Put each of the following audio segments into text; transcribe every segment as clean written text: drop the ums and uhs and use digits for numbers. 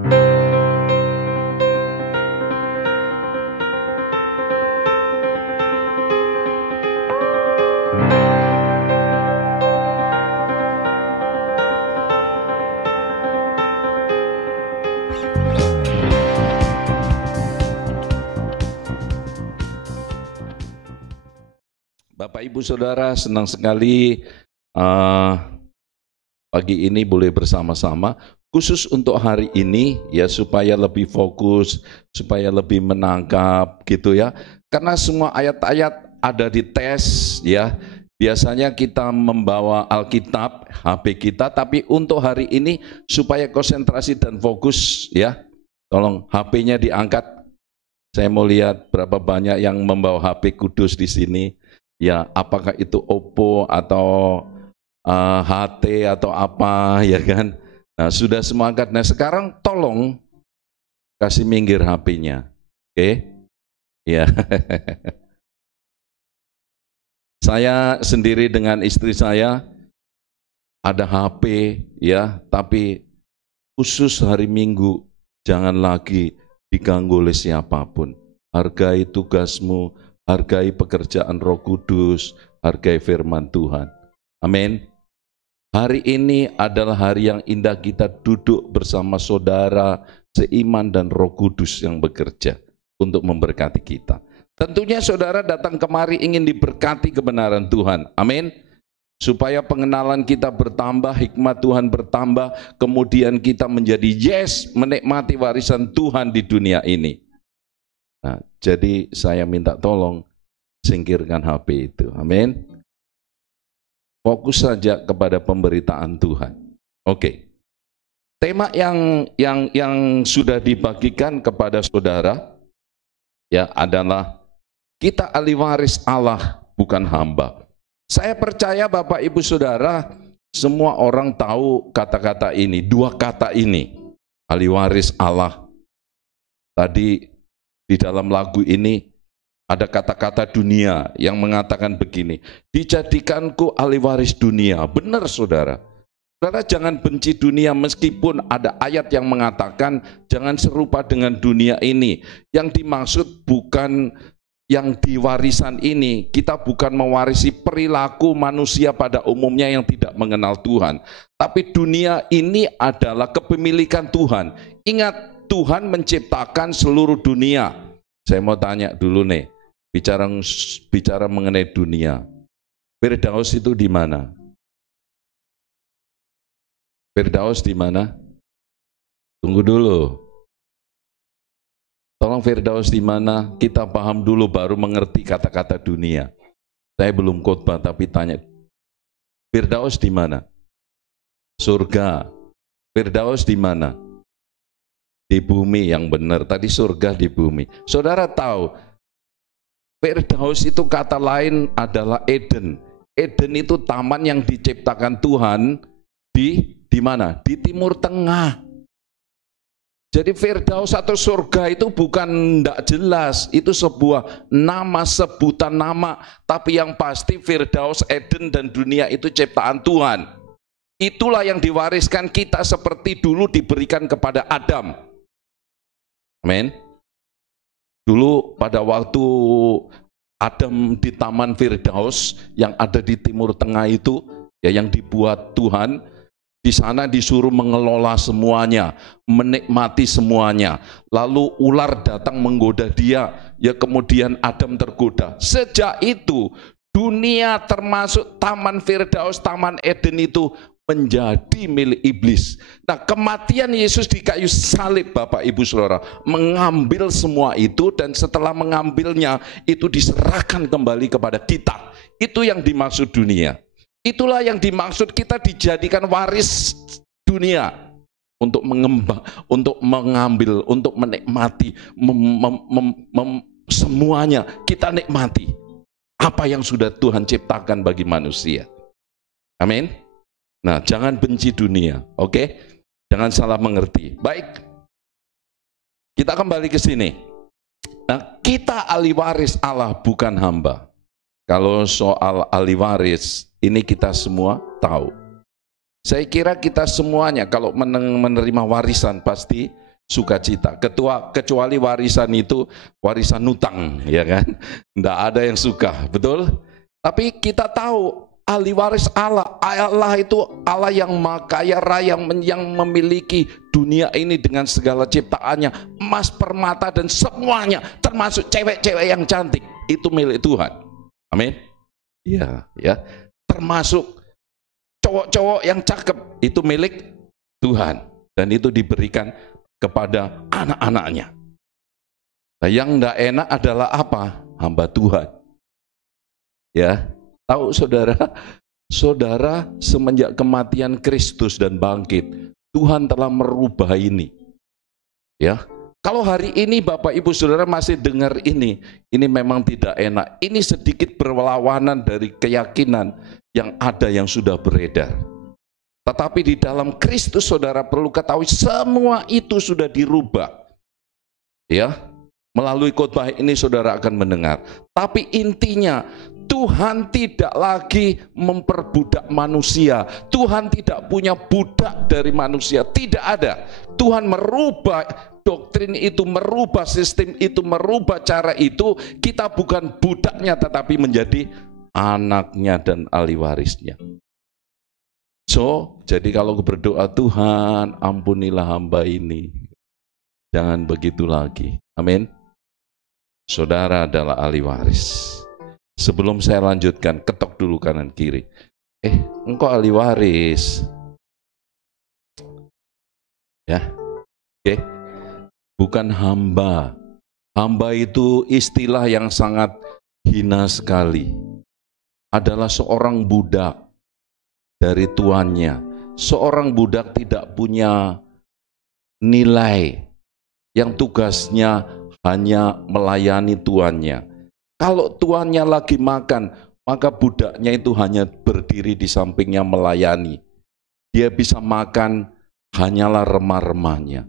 Bapak Ibu Saudara, senang sekali pagi ini boleh bersama-sama. Khusus untuk hari ini ya, supaya lebih fokus, supaya lebih menangkap gitu ya. Karena semua ayat-ayat ada di tes ya. Biasanya kita membawa Alkitab, HP kita, tapi untuk hari ini supaya konsentrasi dan fokus ya. Tolong HP-nya diangkat. Saya mau lihat berapa banyak yang membawa HP kudus di sini. Ya, apakah itu Oppo atau HT atau apa ya kan? Nah, sudah semua angkat. Nah, sekarang tolong kasih minggir HP-nya. Oke? Ya. Saya sendiri dengan istri saya ada HP ya, tapi khusus hari Minggu jangan lagi diganggu oleh siapapun. Hargai tugasmu, hargai pekerjaan Roh Kudus, hargai firman Tuhan. Amin. Hari ini adalah hari yang indah kita duduk bersama saudara seiman dan Roh Kudus yang bekerja untuk memberkati kita. Tentunya saudara datang kemari ingin diberkati kebenaran Tuhan. Amin. Supaya pengenalan kita bertambah, hikmat Tuhan bertambah, kemudian kita menjadi menikmati warisan Tuhan di dunia ini. Nah, jadi saya minta tolong singkirkan HP itu. Amin. Fokus saja kepada pemberitaan Tuhan. Oke. Tema yang sudah dibagikan kepada saudara ya adalah kita ahli waris Allah, bukan hamba. Saya percaya Bapak Ibu Saudara semua orang tahu kata-kata ini, dua kata ini. Ahli waris Allah. Tadi di dalam lagu ini ada kata-kata dunia yang mengatakan begini, dijadikanku ahli waris dunia. Benar saudara. Saudara jangan benci dunia meskipun ada ayat yang mengatakan jangan serupa dengan dunia ini. Yang dimaksud bukan yang di warisan ini, kita bukan mewarisi perilaku manusia pada umumnya yang tidak mengenal Tuhan. Tapi dunia ini adalah kepemilikan Tuhan. Ingat, Tuhan menciptakan seluruh dunia. Saya mau tanya dulu nih, bicara mengenai dunia. Firdaus itu di mana? Firdaus di mana? Tunggu dulu. Tolong Firdaus di mana? Kita paham dulu baru mengerti kata-kata dunia. Saya belum khotbah tapi tanya. Firdaus di mana? Surga. Firdaus di mana? Di bumi, yang benar. Tadi surga di bumi. Saudara tahu, Firdaus itu kata lain adalah Eden. Eden itu taman yang diciptakan Tuhan di mana? Di Timur Tengah. Jadi Firdaus atau surga itu bukan tidak jelas, itu sebuah nama, sebutan nama, tapi yang pasti Firdaus, Eden dan dunia itu ciptaan Tuhan. Itulah yang diwariskan kita seperti dulu diberikan kepada Adam. Amin. Dulu pada waktu Adam di Taman Firdaus yang ada di Timur Tengah itu, ya yang dibuat Tuhan, di sana disuruh mengelola semuanya, menikmati semuanya. Lalu ular datang menggoda dia, ya kemudian Adam tergoda. Sejak itu dunia termasuk Taman Firdaus, Taman Eden itu menjadi milik iblis. Nah, kematian Yesus di kayu salib Bapak Ibu Saudara mengambil semua itu, dan setelah mengambilnya itu diserahkan kembali kepada kita. Itu yang dimaksud dunia. Itulah yang dimaksud kita dijadikan waris dunia untuk mengembang, untuk mengambil, untuk menikmati, semuanya kita nikmati apa yang sudah Tuhan ciptakan bagi manusia. Amin. Nah, jangan benci dunia, oke? Jangan salah mengerti. Baik, kita kembali ke sini. Nah, kita ahli waris Allah, bukan hamba. Kalau soal ahli waris, ini kita semua tahu. Saya kira kita semuanya kalau menerima warisan pasti sukacita. Kecuali warisan itu warisan utang, ya kan? Tidak ada yang suka, betul? Tapi kita tahu ahli waris Allah. Allah itu Allah yang maha kaya raya, yang memiliki dunia ini dengan segala ciptaannya, emas, permata, dan semuanya, termasuk cewek-cewek yang cantik, itu milik Tuhan. Amin. Ya, ya. Termasuk cowok-cowok yang cakep, itu milik Tuhan, dan itu diberikan kepada anak-anaknya. Nah, yang tidak enak adalah apa? Hamba Tuhan. Ya, tahu saudara, semenjak kematian Kristus dan bangkit, Tuhan telah merubah ini. Ya, kalau hari ini Bapak Ibu Saudara masih dengar ini memang tidak enak. Ini sedikit berlawanan dari keyakinan yang ada, yang sudah beredar. Tetapi di dalam Kristus saudara perlu ketahui semua itu sudah dirubah. Ya, melalui khotbah ini saudara akan mendengar. Tapi intinya Tuhan tidak lagi memperbudak manusia. Tuhan tidak punya budak dari manusia, tidak ada. Tuhan merubah doktrin itu, merubah sistem itu, merubah cara itu. Kita bukan budaknya tetapi menjadi anaknya dan ahli warisnya. So, jadi kalau berdoa, Tuhan ampunilah hamba ini, jangan begitu lagi. Amin. Saudara adalah ahli waris. Sebelum saya lanjutkan, ketok dulu kanan kiri. Engkau ahli waris. Ya, oke. Bukan hamba. Hamba itu istilah yang sangat hina sekali. Adalah seorang budak dari tuannya. Seorang budak tidak punya nilai, yang tugasnya hanya melayani tuannya. Kalau tuannya lagi makan, maka budaknya itu hanya berdiri di sampingnya melayani. Dia bisa makan hanyalah remah-remahnya.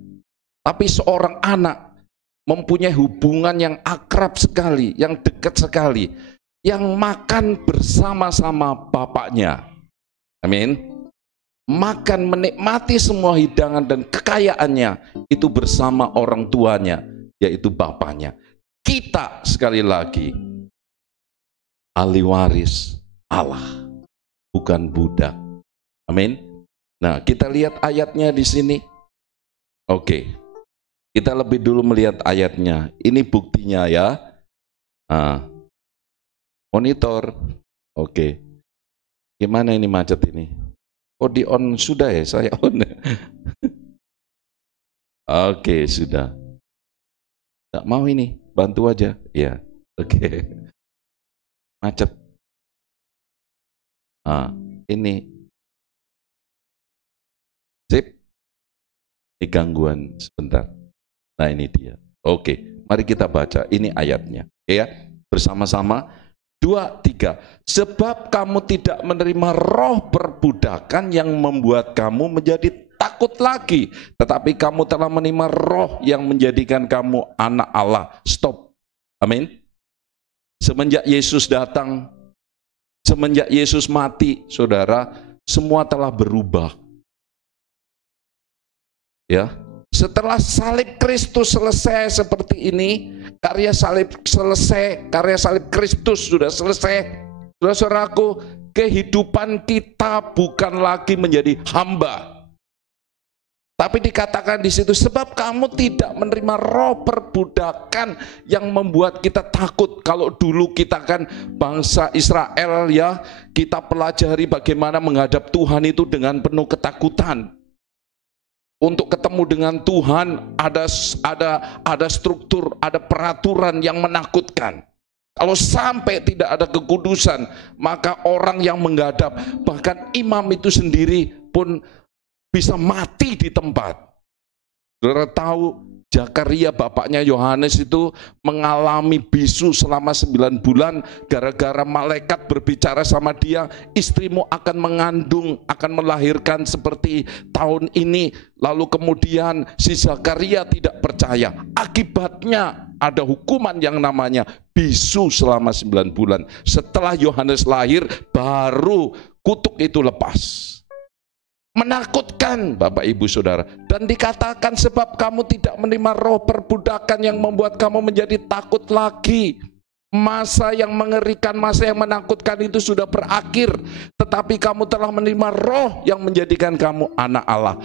Tapi seorang anak mempunyai hubungan yang akrab sekali, yang dekat sekali, yang makan bersama-sama bapaknya. Amin. Makan, menikmati semua hidangan dan kekayaannya itu bersama orang tuanya, yaitu bapaknya. Kita sekali lagi ahli waris Allah, bukan budak. Amin. Nah, kita lihat ayatnya di sini. Oke. Kita lebih dulu melihat ayatnya. Ini buktinya ya. Monitor. Oke. Gimana ini macet ini? Oh, di on sudah ya, saya on. Oke, sudah. Nggak mau ini, bantu aja. Ya, oke. Macet. Ini. Sip. Ini gangguan sebentar. Nah, ini dia. Oke, mari kita baca. Ini ayatnya. Ya, bersama-sama. 2, 3. Sebab kamu tidak menerima roh perbudakan yang membuat kamu menjadi takut lagi, tetapi kamu telah menerima roh yang menjadikan kamu anak Allah. Stop. Amin. Semenjak Yesus datang, semenjak Yesus mati, saudara, semua telah berubah. Ya. Setelah salib Kristus selesai seperti ini, karya salib selesai, karya salib Kristus sudah selesai. Saudaraku, kehidupan kita bukan lagi menjadi hamba. Tapi dikatakan di situ, sebab kamu tidak menerima roh perbudakan yang membuat kita takut. Kalau dulu kita kan bangsa Israel ya, kita pelajari bagaimana menghadap Tuhan itu dengan penuh ketakutan. Untuk ketemu dengan Tuhan ada struktur, ada peraturan yang menakutkan. Kalau sampai tidak ada kekudusan, maka orang yang menghadap, bahkan imam itu sendiri pun bisa mati di tempat. Saudara tahu Zakaria bapaknya Yohanes itu mengalami bisu selama 9 bulan gara-gara malaikat berbicara sama dia, istrimu akan mengandung, akan melahirkan seperti tahun ini. Lalu kemudian si Zakaria tidak percaya. Akibatnya ada hukuman yang namanya bisu selama 9 bulan. Setelah Yohanes lahir baru kutuk itu lepas. Menakutkan Bapak Ibu Saudara. Dan dikatakan sebab kamu tidak menerima roh perbudakan yang membuat kamu menjadi takut lagi. Masa yang mengerikan, masa yang menakutkan itu sudah berakhir. Tetapi kamu telah menerima roh yang menjadikan kamu anak Allah.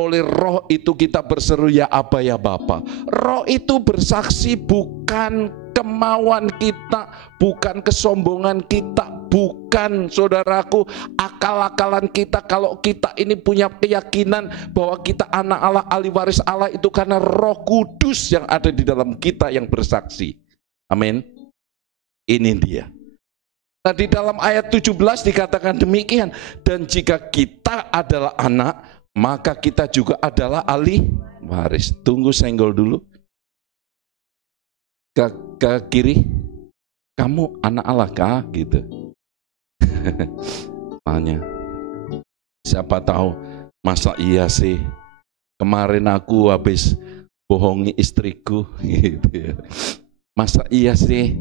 Oleh roh itu kita berseru ya Aba ya Bapa. Roh itu bersaksi, bukan kemauan kita, bukan kesombongan kita, bukan saudaraku akal-akalan kita. Kalau kita ini punya keyakinan bahwa kita anak Allah, ahli waris Allah, itu karena Roh Kudus yang ada di dalam kita yang bersaksi. Amin. Ini dia. Nah, di dalam ayat 17 dikatakan demikian. Dan jika kita adalah anak, maka kita juga adalah ahli waris. Tunggu, senggol dulu. Ke kiri, kamu anak Allah kah? Gitu. Tanya. Siapa tahu, masa iya sih? Kemarin aku habis bohongi istriku. Gitu ya. Masa iya sih?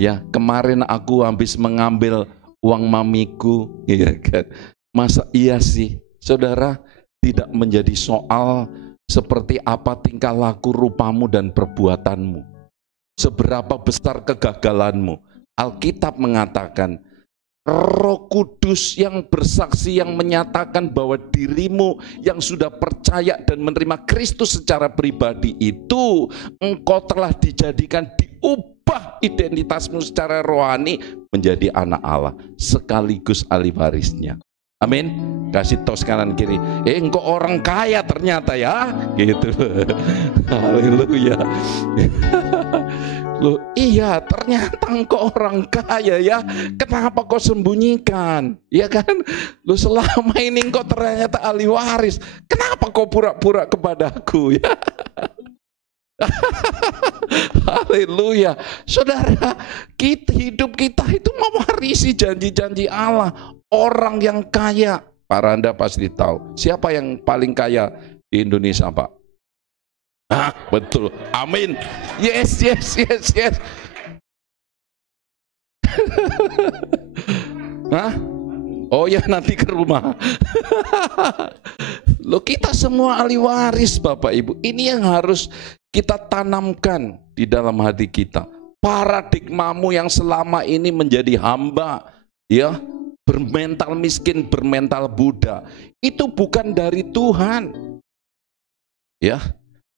Ya, kemarin aku habis mengambil uang mamiku, ya kan? Masa iya sih? Saudara, tidak menjadi soal seperti apa tingkah laku, rupamu dan perbuatanmu. Seberapa besar kegagalanmu. Alkitab mengatakan, Roh Kudus yang bersaksi, yang menyatakan bahwa dirimu yang sudah percaya dan menerima Kristus secara pribadi itu, engkau telah dijadikan, diubah identitasmu secara rohani menjadi anak Allah, sekaligus ahli warisnya. Amin. Kasih tos kanan kiri. Engkau orang kaya ternyata ya, gitu. Haleluya. Loh, iya, ternyata engkau orang kaya ya. Kenapa kau sembunyikan? Ya kan? Loh, selama ini engkau ternyata ahli waris. Kenapa kau pura-pura kepadaku ya? Haleluya. Saudara, hidup kita itu mewarisi janji-janji Allah. Orang yang kaya, para Anda pasti tahu. Siapa yang paling kaya di Indonesia, Pak? Hah, betul. Amin. Yes. Hah? Oh ya, nanti ke rumah. Loh, kita semua ahli waris Bapak Ibu. Ini yang harus kita tanamkan di dalam hati kita. Paradigmamu yang selama ini menjadi hamba, ya, bermental miskin, bermental Buddha, itu bukan dari Tuhan. Ya.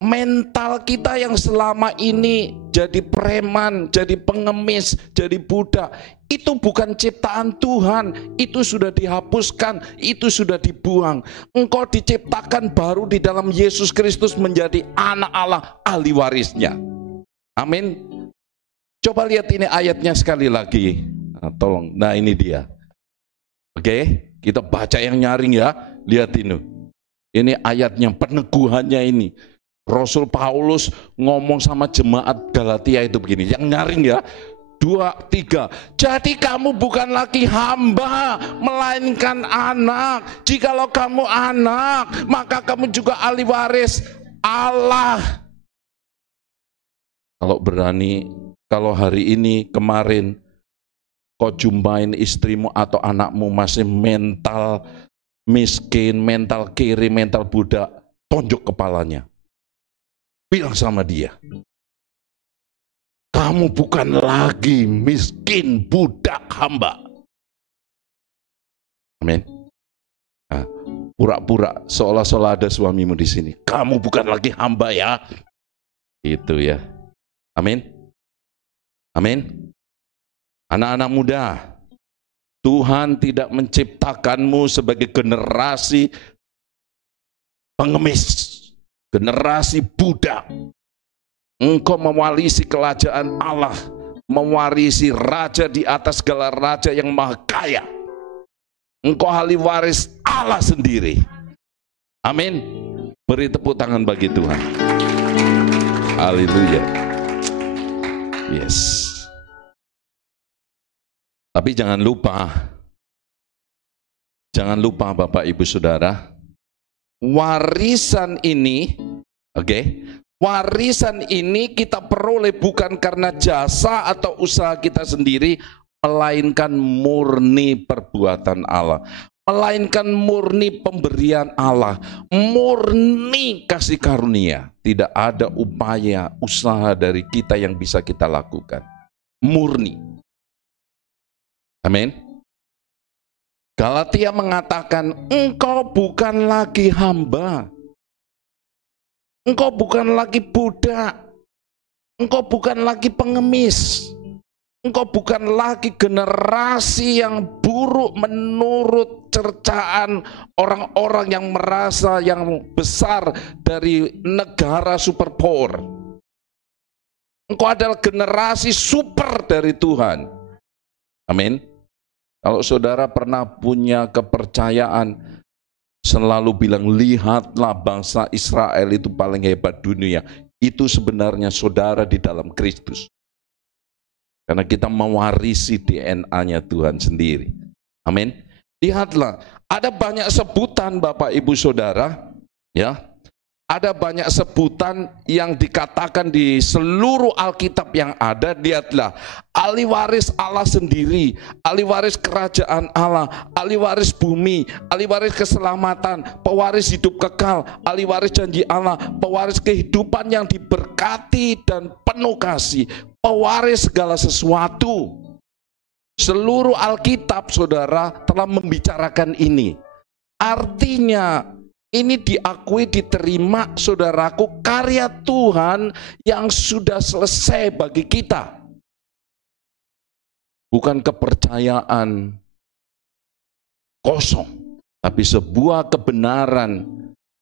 Mental kita yang selama ini jadi preman, jadi pengemis, jadi budak, itu bukan ciptaan Tuhan, itu sudah dihapuskan, itu sudah dibuang. Engkau diciptakan baru di dalam Yesus Kristus menjadi anak Allah, ahli warisnya. Amin. Coba lihat ini ayatnya sekali lagi. Nah, tolong, nah ini dia. Oke, kita baca yang nyaring ya. Lihat ini. Ini ayatnya, peneguhannya ini. Rasul Paulus ngomong sama jemaat Galatia itu begini, yang nyaring ya, 2, 3. Jadi kamu bukan lagi hamba, melainkan anak. Jikalau kamu anak, maka kamu juga ahli waris Allah. Kalau berani, kalau hari ini, kemarin, kau jumpain istrimu atau anakmu masih mental miskin, mental kiri, mental budak, tonjok kepalanya. Bilang sama dia, kamu bukan lagi miskin, budak, hamba. Amin. Nah, pura-pura seolah-olah ada suamimu di sini. Kamu bukan lagi hamba ya. Itu ya. Amin. Amin. Anak-anak muda, Tuhan tidak menciptakanmu sebagai generasi pengemis, generasi budak. Engkau mewarisi kerajaan Allah, mewarisi raja di atas segala raja yang maha kaya. Engkau ahli waris Allah sendiri. Amin. Beri tepuk tangan bagi Tuhan. Haleluya. Yes. Tapi jangan lupa Bapak Ibu Saudara, warisan ini, warisan ini kita peroleh bukan karena jasa atau usaha kita sendiri, melainkan murni perbuatan Allah. melainkan murni pemberian Allah, murni kasih karunia. Tidak ada upaya, usaha dari kita yang bisa kita lakukan. Murni. Amin. Galatia mengatakan, engkau bukan lagi hamba, engkau bukan lagi budak, engkau bukan lagi pengemis, engkau bukan lagi generasi yang buruk menurut cercaan orang-orang yang merasa yang besar dari negara superpower. Engkau adalah generasi super dari Tuhan. Amin. Kalau saudara pernah punya kepercayaan, selalu bilang, lihatlah bangsa Israel itu paling hebat dunia. Itu sebenarnya saudara di dalam Kristus. Karena kita mewarisi DNA-nya Tuhan sendiri. Amin. Lihatlah, ada banyak sebutan Bapak Ibu Saudara, ya. Ada banyak sebutan yang dikatakan di seluruh Alkitab yang ada. Lihatlah, ahli waris Allah sendiri, ahli waris kerajaan Allah, ahli waris bumi, ahli waris keselamatan, pewaris hidup kekal, ahli waris janji Allah, pewaris kehidupan yang diberkati dan penuh kasih, pewaris segala sesuatu. Seluruh Alkitab, saudara, telah membicarakan ini. Artinya, ini diakui, diterima, saudaraku, karya Tuhan yang sudah selesai bagi kita. Bukan kepercayaan kosong, tapi sebuah kebenaran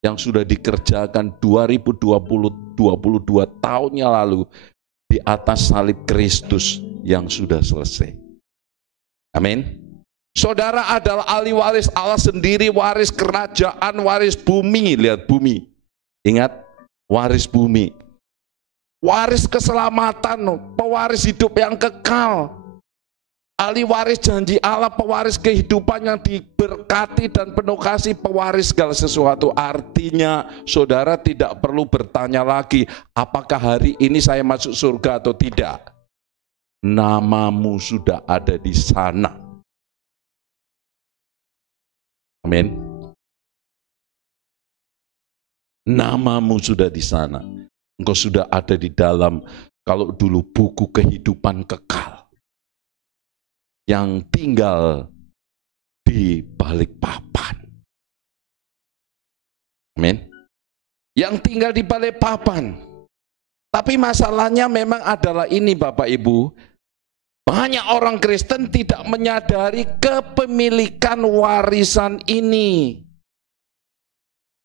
yang sudah dikerjakan 22 tahun yang lalu di atas salib Kristus yang sudah selesai. Amin. Saudara adalah ahli waris Allah sendiri, waris kerajaan, waris bumi. Lihat bumi. Ingat, waris bumi. Waris keselamatan, pewaris hidup yang kekal. Ahli waris janji Allah, pewaris kehidupan yang diberkati dan penuh kasih, pewaris segala sesuatu. Artinya, saudara tidak perlu bertanya lagi, apakah hari ini saya masuk surga atau tidak. Namamu sudah ada di sana. Amin. Namamu sudah di sana. Engkau sudah ada di dalam, kalau dulu buku kehidupan kekal, yang tinggal di balik papan. Amin. Yang tinggal di balik papan. Tapi masalahnya memang adalah ini Bapak Ibu, banyak orang Kristen tidak menyadari kepemilikan warisan ini.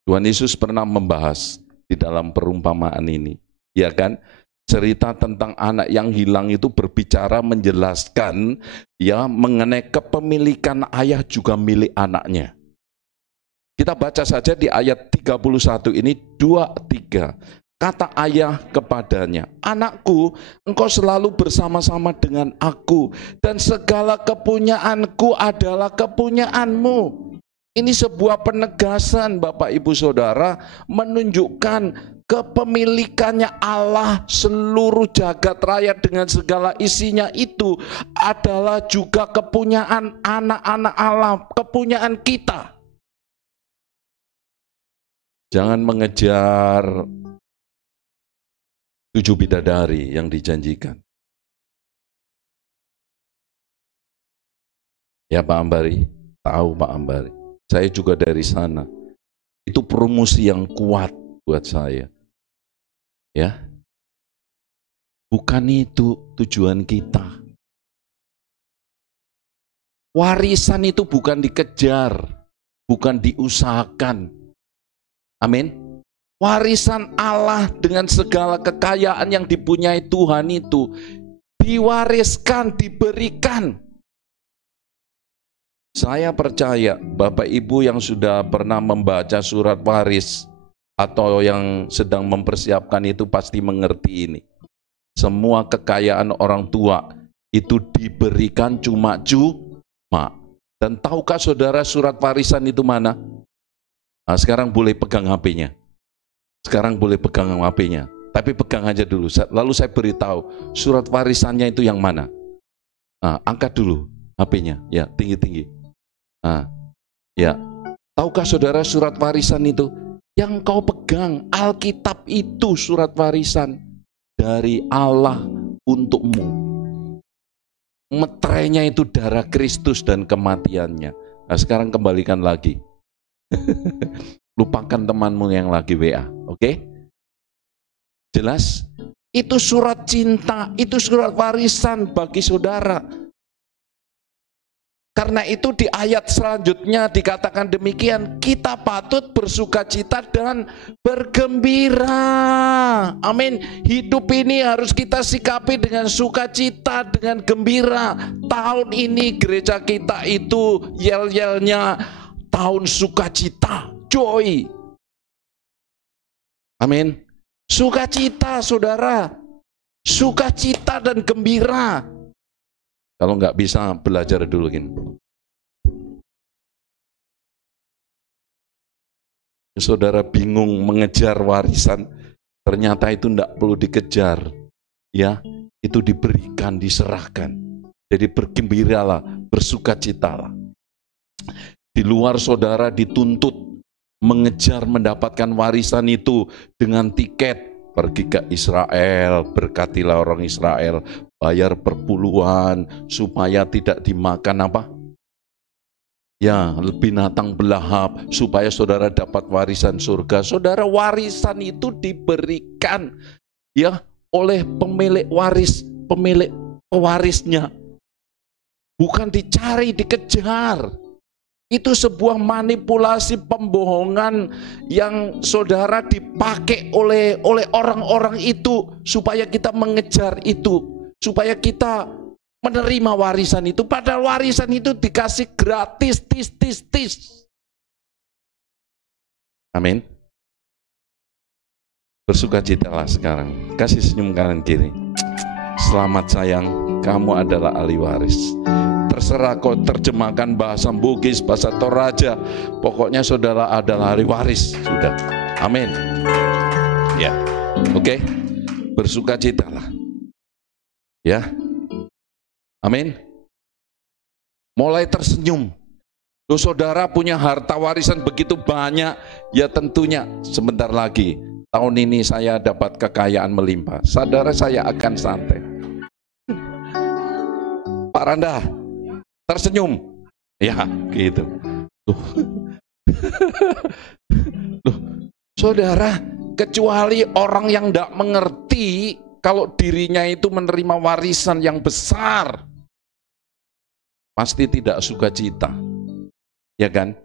Tuhan Yesus pernah membahas di dalam perumpamaan ini, ya kan? Cerita tentang anak yang hilang itu berbicara menjelaskan ya mengenai kepemilikan ayah juga milik anaknya. Kita baca saja di ayat 31 ini 2-3. Kata ayah kepadanya, anakku, engkau selalu bersama-sama dengan aku, dan segala kepunyaanku adalah kepunyaanmu. Ini sebuah penegasan Bapak Ibu Saudara, menunjukkan kepemilikannya Allah seluruh jagat raya dengan segala isinya itu adalah juga kepunyaan anak-anak Allah, kepunyaan kita. Jangan mengejar 7 bidadari yang dijanjikan. Ya Pak Ambari, tahu Pak Ambari. Saya juga dari sana. Itu promosi yang kuat buat saya. Ya. Bukan itu tujuan kita. Warisan itu bukan dikejar, bukan diusahakan. Amin. Warisan Allah dengan segala kekayaan yang dipunyai Tuhan itu diwariskan, diberikan. Saya percaya Bapak Ibu yang sudah pernah membaca surat waris atau yang sedang mempersiapkan itu pasti mengerti ini. Semua kekayaan orang tua itu diberikan cuma. Dan tahukah saudara surat warisan itu mana? Nah, sekarang boleh pegang HP-nya. Sekarang boleh pegang HP-nya, tapi pegang aja dulu. Lalu saya beritahu surat warisannya itu yang mana. Nah, angkat dulu HP-nya, ya tinggi-tinggi. Nah, Ya, tahukah saudara surat warisan itu? Yang kau pegang, Alkitab itu surat warisan dari Allah untukmu. Meterainya itu darah Kristus dan kematiannya. Nah, sekarang kembalikan lagi. Lupakan temanmu yang lagi WA, oke? Jelas? Itu surat cinta, itu surat warisan bagi saudara. Karena itu di ayat selanjutnya dikatakan demikian, kita patut bersukacita dan bergembira. Amin. Hidup ini harus kita sikapi dengan sukacita, dengan gembira. Tahun ini gereja kita itu yel-yelnya tahun sukacita, joy. Amin. Sukacita, saudara. Sukacita dan gembira. Kalau nggak bisa, belajar dulu gini. Saudara bingung mengejar warisan, ternyata itu nggak perlu dikejar. Ya, itu diberikan, diserahkan. Jadi bergembiralah, bersukacitalah. Di luar saudara dituntut mengejar mendapatkan warisan itu dengan tiket. Pergi ke Israel, berkatilah orang Israel, bayar perpuluhan supaya tidak dimakan apa? Ya, binatang belahap, supaya saudara dapat warisan surga. Saudara, warisan itu diberikan ya oleh pemilik pewarisnya. Bukan dicari, dikejar. Itu sebuah manipulasi pembohongan yang saudara dipakai oleh orang-orang itu supaya kita mengejar itu, supaya kita menerima warisan itu. Padahal warisan itu dikasih gratis, tis. Amin. Bersukacitalah sekarang. Kasih senyum kanan kiri. Selamat sayang, kamu adalah ahli waris. Terserah kau terjemahkan bahasa Bugis, bahasa Toraja, pokoknya saudara adalah ahli waris. Sudah, amin. Ya, oke. Bersukacitalah. Ya, amin. Mulai tersenyum. Loh, saudara punya harta warisan begitu banyak, ya tentunya sebentar lagi tahun ini saya dapat kekayaan melimpah. Saudara, saya akan santai. Pak Randa, tersenyum. Ya, gitu. Loh. Loh, saudara, kecuali orang yang tidak mengerti kalau dirinya itu menerima warisan yang besar, pasti tidak sukacita. Ya kan?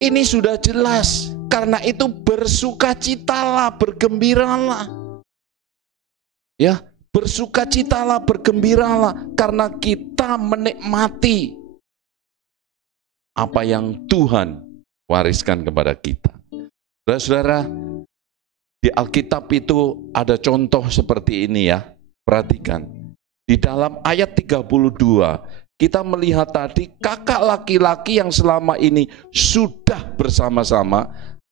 Ini sudah jelas. Karena itu bersukacitalah, bergembiralah. Ya, bersukacitalah, bergembiralah, karena kita menikmati apa yang Tuhan wariskan kepada kita. Saudara-saudara, di Alkitab itu ada contoh seperti ini ya. Perhatikan. Di dalam ayat 32, kita melihat tadi kakak laki-laki yang selama ini sudah bersama-sama.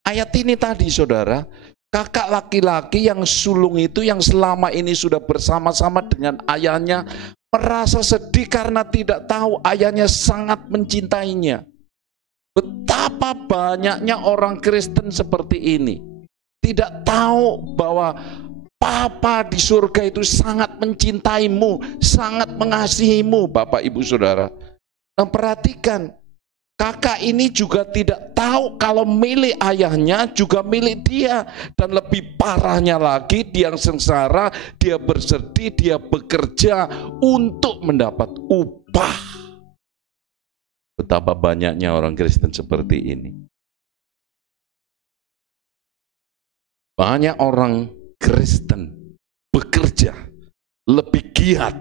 Ayat ini tadi saudara, kakak laki-laki yang sulung itu yang selama ini sudah bersama-sama dengan ayahnya merasa sedih karena tidak tahu ayahnya sangat mencintainya. Betapa banyaknya orang Kristen seperti ini. Tidak tahu bahwa Papa di surga itu sangat mencintaimu, sangat mengasihimu, Bapak Ibu Saudara. Dan perhatikan, kakak ini juga tidak tahu kalau milik ayahnya juga milik dia. Dan lebih parahnya lagi, dia yang sengsara, dia bersedih, dia bekerja untuk mendapat upah. Betapa banyaknya orang Kristen seperti ini. Banyak orang Kristen bekerja lebih giat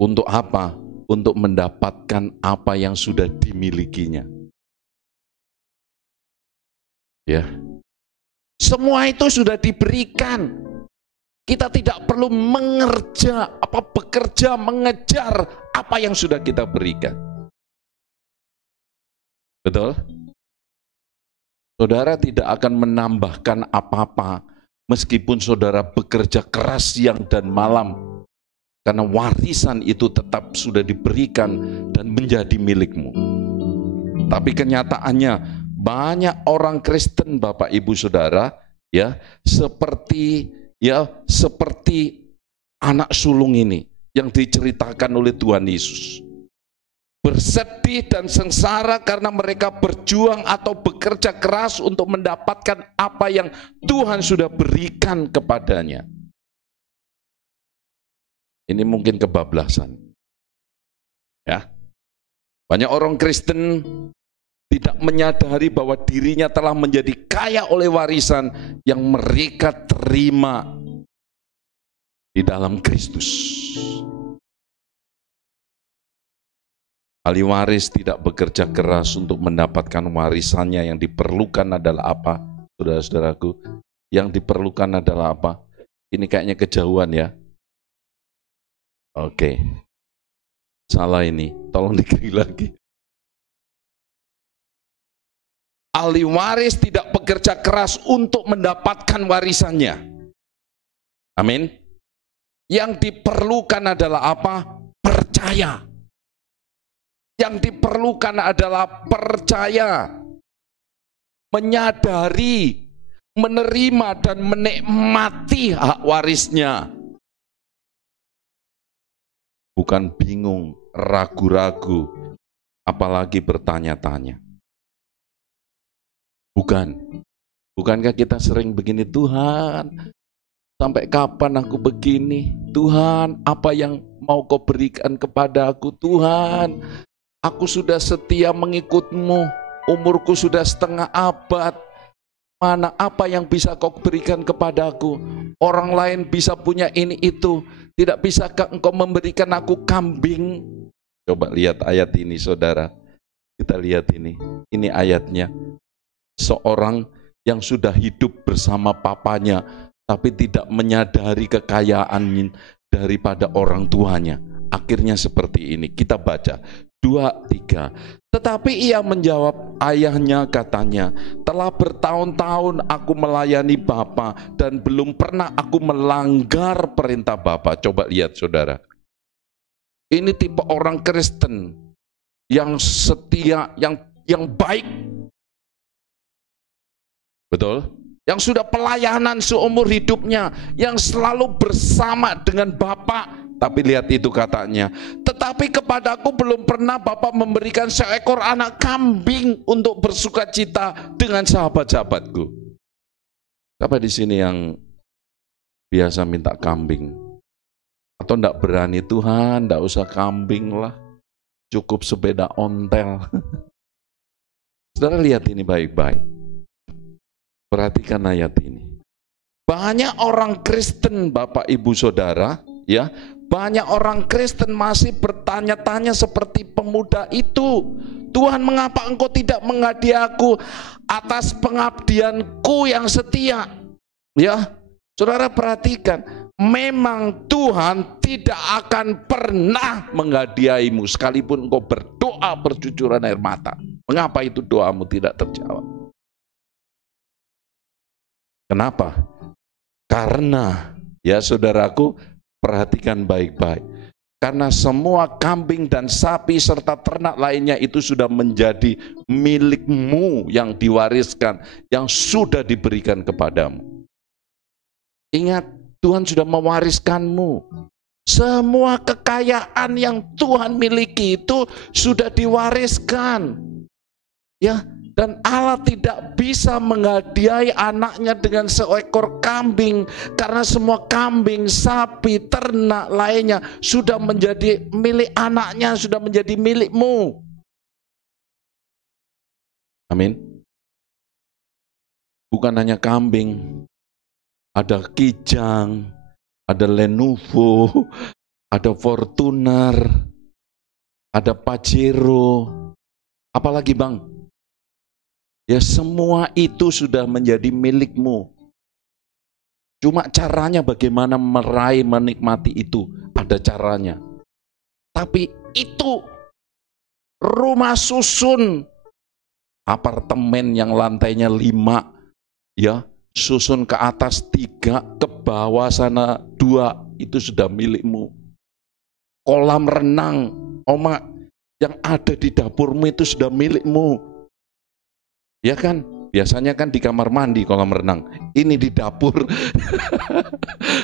untuk apa? Untuk mendapatkan apa yang sudah dimilikinya. Ya. Semua itu sudah diberikan. Kita tidak perlu bekerja mengejar apa yang sudah kita berikan. Betul? Saudara tidak akan menambahkan apa-apa meskipun saudara bekerja keras siang dan malam. Karena warisan itu tetap sudah diberikan dan menjadi milikmu. Tapi kenyataannya banyak orang Kristen, Bapak Ibu Saudara, ya, seperti anak sulung ini yang diceritakan oleh Tuhan Yesus. Bersedih dan sengsara karena mereka berjuang atau bekerja keras untuk mendapatkan apa yang Tuhan sudah berikan kepadanya. Ini mungkin kebablasan. Ya. Banyak orang Kristen tidak menyadari bahwa dirinya telah menjadi kaya oleh warisan yang mereka terima di dalam Kristus. Ahli waris tidak bekerja keras untuk mendapatkan warisannya. Yang diperlukan adalah apa, saudara-saudaraku? Yang diperlukan adalah apa? Ini kayaknya kejauhan ya. Oke. Salah ini, tolong dikiri lagi. Ahli waris tidak bekerja keras untuk mendapatkan warisannya. Amin. Yang diperlukan adalah apa? Percaya. Yang diperlukan adalah percaya, menyadari, menerima dan menikmati hak warisnya. Bukan bingung, ragu-ragu, apalagi bertanya-tanya. Bukankah kita sering begini, Tuhan, sampai kapan aku begini? Tuhan, apa yang mau Kau berikan kepada aku? Tuhan, aku sudah setia mengikut-Mu, umurku sudah setengah abad. Mana apa yang bisa Kau berikan kepadaku? Orang lain bisa punya ini itu. Tidak bisakah Engkau memberikan aku kambing? Coba lihat ayat ini, saudara. Kita lihat ini. Ini ayatnya. Seorang yang sudah hidup bersama papanya, tapi tidak menyadari kekayaan daripada orang tuanya. Akhirnya seperti ini. Kita baca 2:3. Tetapi ia menjawab ayahnya, katanya, telah bertahun-tahun aku melayani Bapa dan belum pernah aku melanggar perintah Bapa. Coba lihat, saudara. Ini tipe orang Kristen yang setia, yang baik. Betul? Yang sudah pelayanan seumur hidupnya, yang selalu bersama dengan Bapa. Tapi lihat itu katanya, tetapi kepadaku belum pernah Bapa memberikan seekor anak kambing untuk bersuka cita dengan sahabat-sahabatku. Siapa di sini yang biasa minta kambing? Atau enggak berani, Tuhan, enggak usah kambing lah, cukup sepeda ontel. Saudara lihat ini baik-baik. Perhatikan ayat ini. Banyak orang Kristen, Bapak Ibu Saudara, ya, banyak orang Kristen masih bertanya-tanya seperti pemuda itu. Tuhan, mengapa Engkau tidak mengasihi aku atas pengabdianku yang setia? Ya, saudara perhatikan, memang Tuhan tidak akan pernah menghadiahimu sekalipun engkau berdoa bercucuran air mata. Mengapa itu doamu tidak terjawab? Kenapa? Karena, ya saudaraku, perhatikan baik-baik. Karena semua kambing dan sapi serta ternak lainnya itu sudah menjadi milikmu yang diwariskan, yang sudah diberikan kepadamu. Ingat, Tuhan sudah mewariskanmu. Semua kekayaan yang Tuhan miliki itu sudah diwariskan. Ya, dan Allah tidak bisa menghadiahi anaknya dengan seekor kambing, karena semua kambing, sapi, ternak lainnya sudah menjadi milik anaknya, sudah menjadi milikmu. Amin. Bukan hanya kambing, ada Kijang, ada Lenovo, ada Fortuner, ada Pajero, apalagi Bang? Ya semua itu sudah menjadi milikmu. Cuma caranya bagaimana meraih, menikmati itu, ada caranya. Tapi itu rumah susun, apartemen yang lantainya 5, ya, susun ke atas 3, ke bawah sana 2, itu sudah milikmu. Kolam renang, Oma, yang ada di dapurmu itu sudah milikmu. Ya kan? Biasanya kan di kamar mandi kolam renang. Ini di dapur.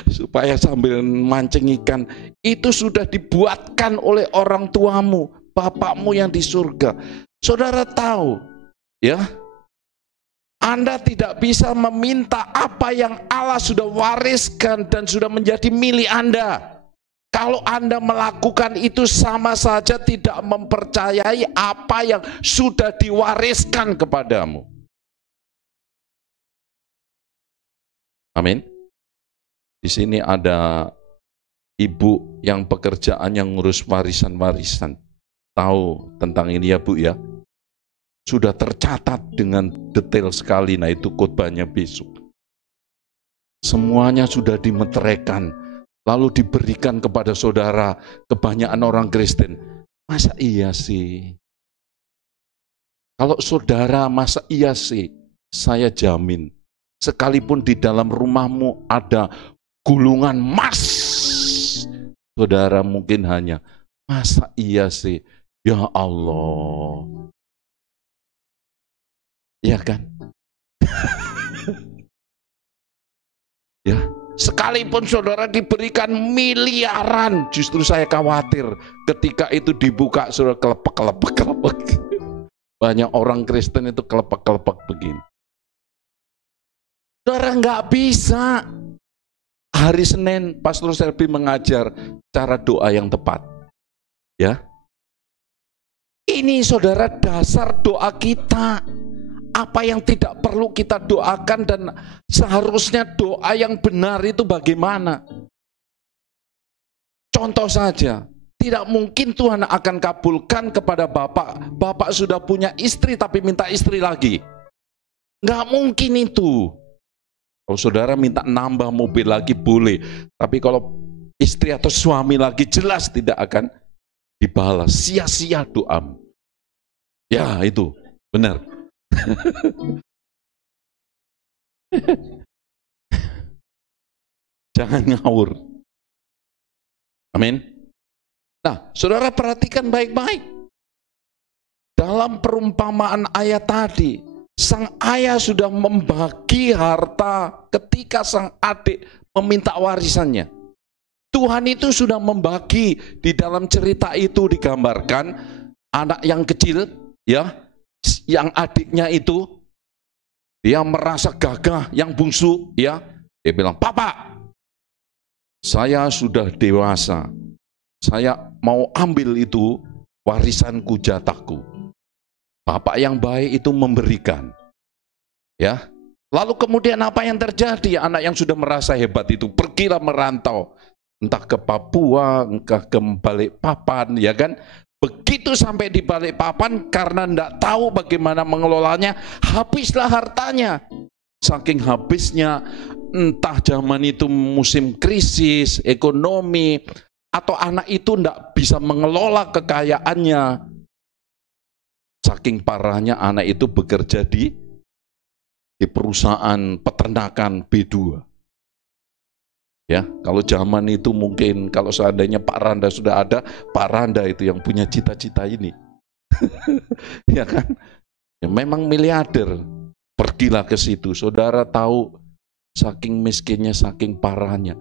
Supaya sambil mancing ikan. Itu sudah dibuatkan oleh orang tuamu, bapakmu yang di surga. Saudara tahu, ya, Anda tidak bisa meminta apa yang Allah sudah wariskan dan sudah menjadi milik Anda. Kalau Anda melakukan itu sama saja tidak mempercayai apa yang sudah diwariskan kepadamu. Amin. Di sini ada ibu yang pekerjaan yang ngurus warisan-warisan. Tahu tentang ini ya Bu ya? Sudah tercatat dengan detail sekali, nah itu khotbahnya besok. Semuanya sudah dimeteraikan, lalu diberikan kepada saudara, kebanyakan orang Kristen. Masa iya sih? Kalau saudara masa iya sih? Saya jamin, sekalipun di dalam rumahmu ada gulungan emas, saudara mungkin hanya, masa iya sih? Ya Allah. Ya kan? Ya, sekalipun saudara diberikan miliaran, justru saya khawatir ketika itu dibuka saudara kelepek. Banyak orang Kristen itu kelepek begini. Saudara nggak bisa. Hari Senin Pastor Selby mengajar cara doa yang tepat. Ya. Ini saudara dasar doa kita. Apa yang tidak perlu kita doakan dan seharusnya doa yang benar itu bagaimana? Contoh saja, tidak mungkin Tuhan akan kabulkan kepada Bapak. Bapak sudah punya istri tapi minta istri lagi. Nggak mungkin itu. Kalau saudara minta nambah mobil lagi boleh. Tapi kalau istri atau suami lagi jelas tidak akan dibalas. Sia-sia doamu. Ya itu, benar. Jangan ngawur. Amin. Nah, saudara perhatikan baik-baik. Dalam perumpamaan ayat tadi, sang ayah sudah membagi harta ketika sang adik meminta warisannya. Tuhan itu sudah membagi. Di dalam cerita itu digambarkan anak yang kecil, ya, yang adiknya itu dia merasa gagah, yang bungsu, ya, dia bilang, "Papa, saya sudah dewasa, saya mau ambil itu warisanku, jatahku." Bapak yang baik itu memberikan, ya. Lalu kemudian apa yang terjadi? Anak yang sudah merasa hebat itu pergilah merantau, entah ke Papua, entah ke Balikpapan, ya kan? Begitu sampai di Balikpapan, karena tidak tahu bagaimana mengelolanya, habislah hartanya. Saking habisnya, entah zaman itu musim krisis, ekonomi, atau anak itu tidak bisa mengelola kekayaannya. Saking parahnya anak itu bekerja di perusahaan peternakan B2. Ya, kalau zaman itu mungkin kalau seandainya Pak Randa sudah ada, Pak Randa itu yang punya cita-cita ini. Ya kan? Ya, memang miliarder. Pergilah ke situ. Saudara tahu saking miskinnya, saking parahnya.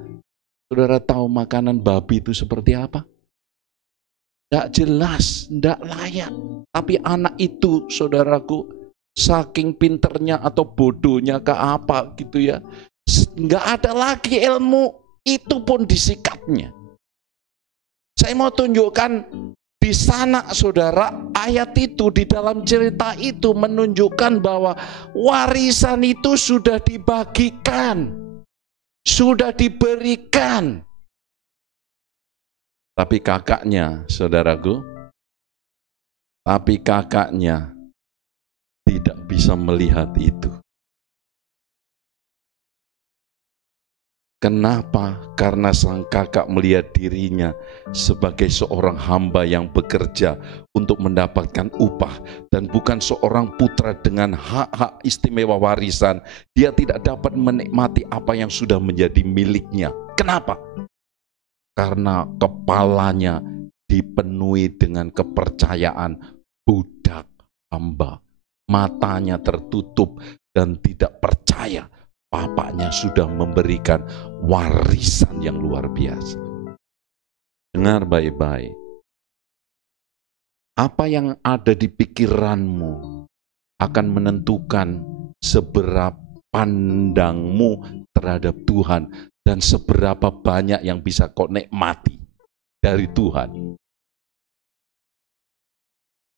Saudara tahu makanan babi itu seperti apa? Tidak jelas, tidak layak. Tapi anak itu, saudaraku, saking pinternya atau bodohnya ke apa gitu ya. Nggak ada lagi ilmu, itu pun disikatnya. Saya mau tunjukkan di sana, saudara, ayat itu di dalam cerita itu menunjukkan bahwa warisan itu sudah dibagikan, sudah diberikan. Tapi kakaknya, saudaraku, tidak bisa melihat itu. Kenapa? Karena sang kakak melihat dirinya sebagai seorang hamba yang bekerja untuk mendapatkan upah dan bukan seorang putra dengan hak-hak istimewa warisan. Dia tidak dapat menikmati apa yang sudah menjadi miliknya. Kenapa? Karena kepalanya dipenuhi dengan kepercayaan budak hamba. Matanya tertutup dan tidak percaya bapaknya sudah memberikan warisan yang luar biasa. Dengar baik-baik. Apa yang ada di pikiranmu akan menentukan seberapa pandangmu terhadap Tuhan dan seberapa banyak yang bisa kau nikmati dari Tuhan.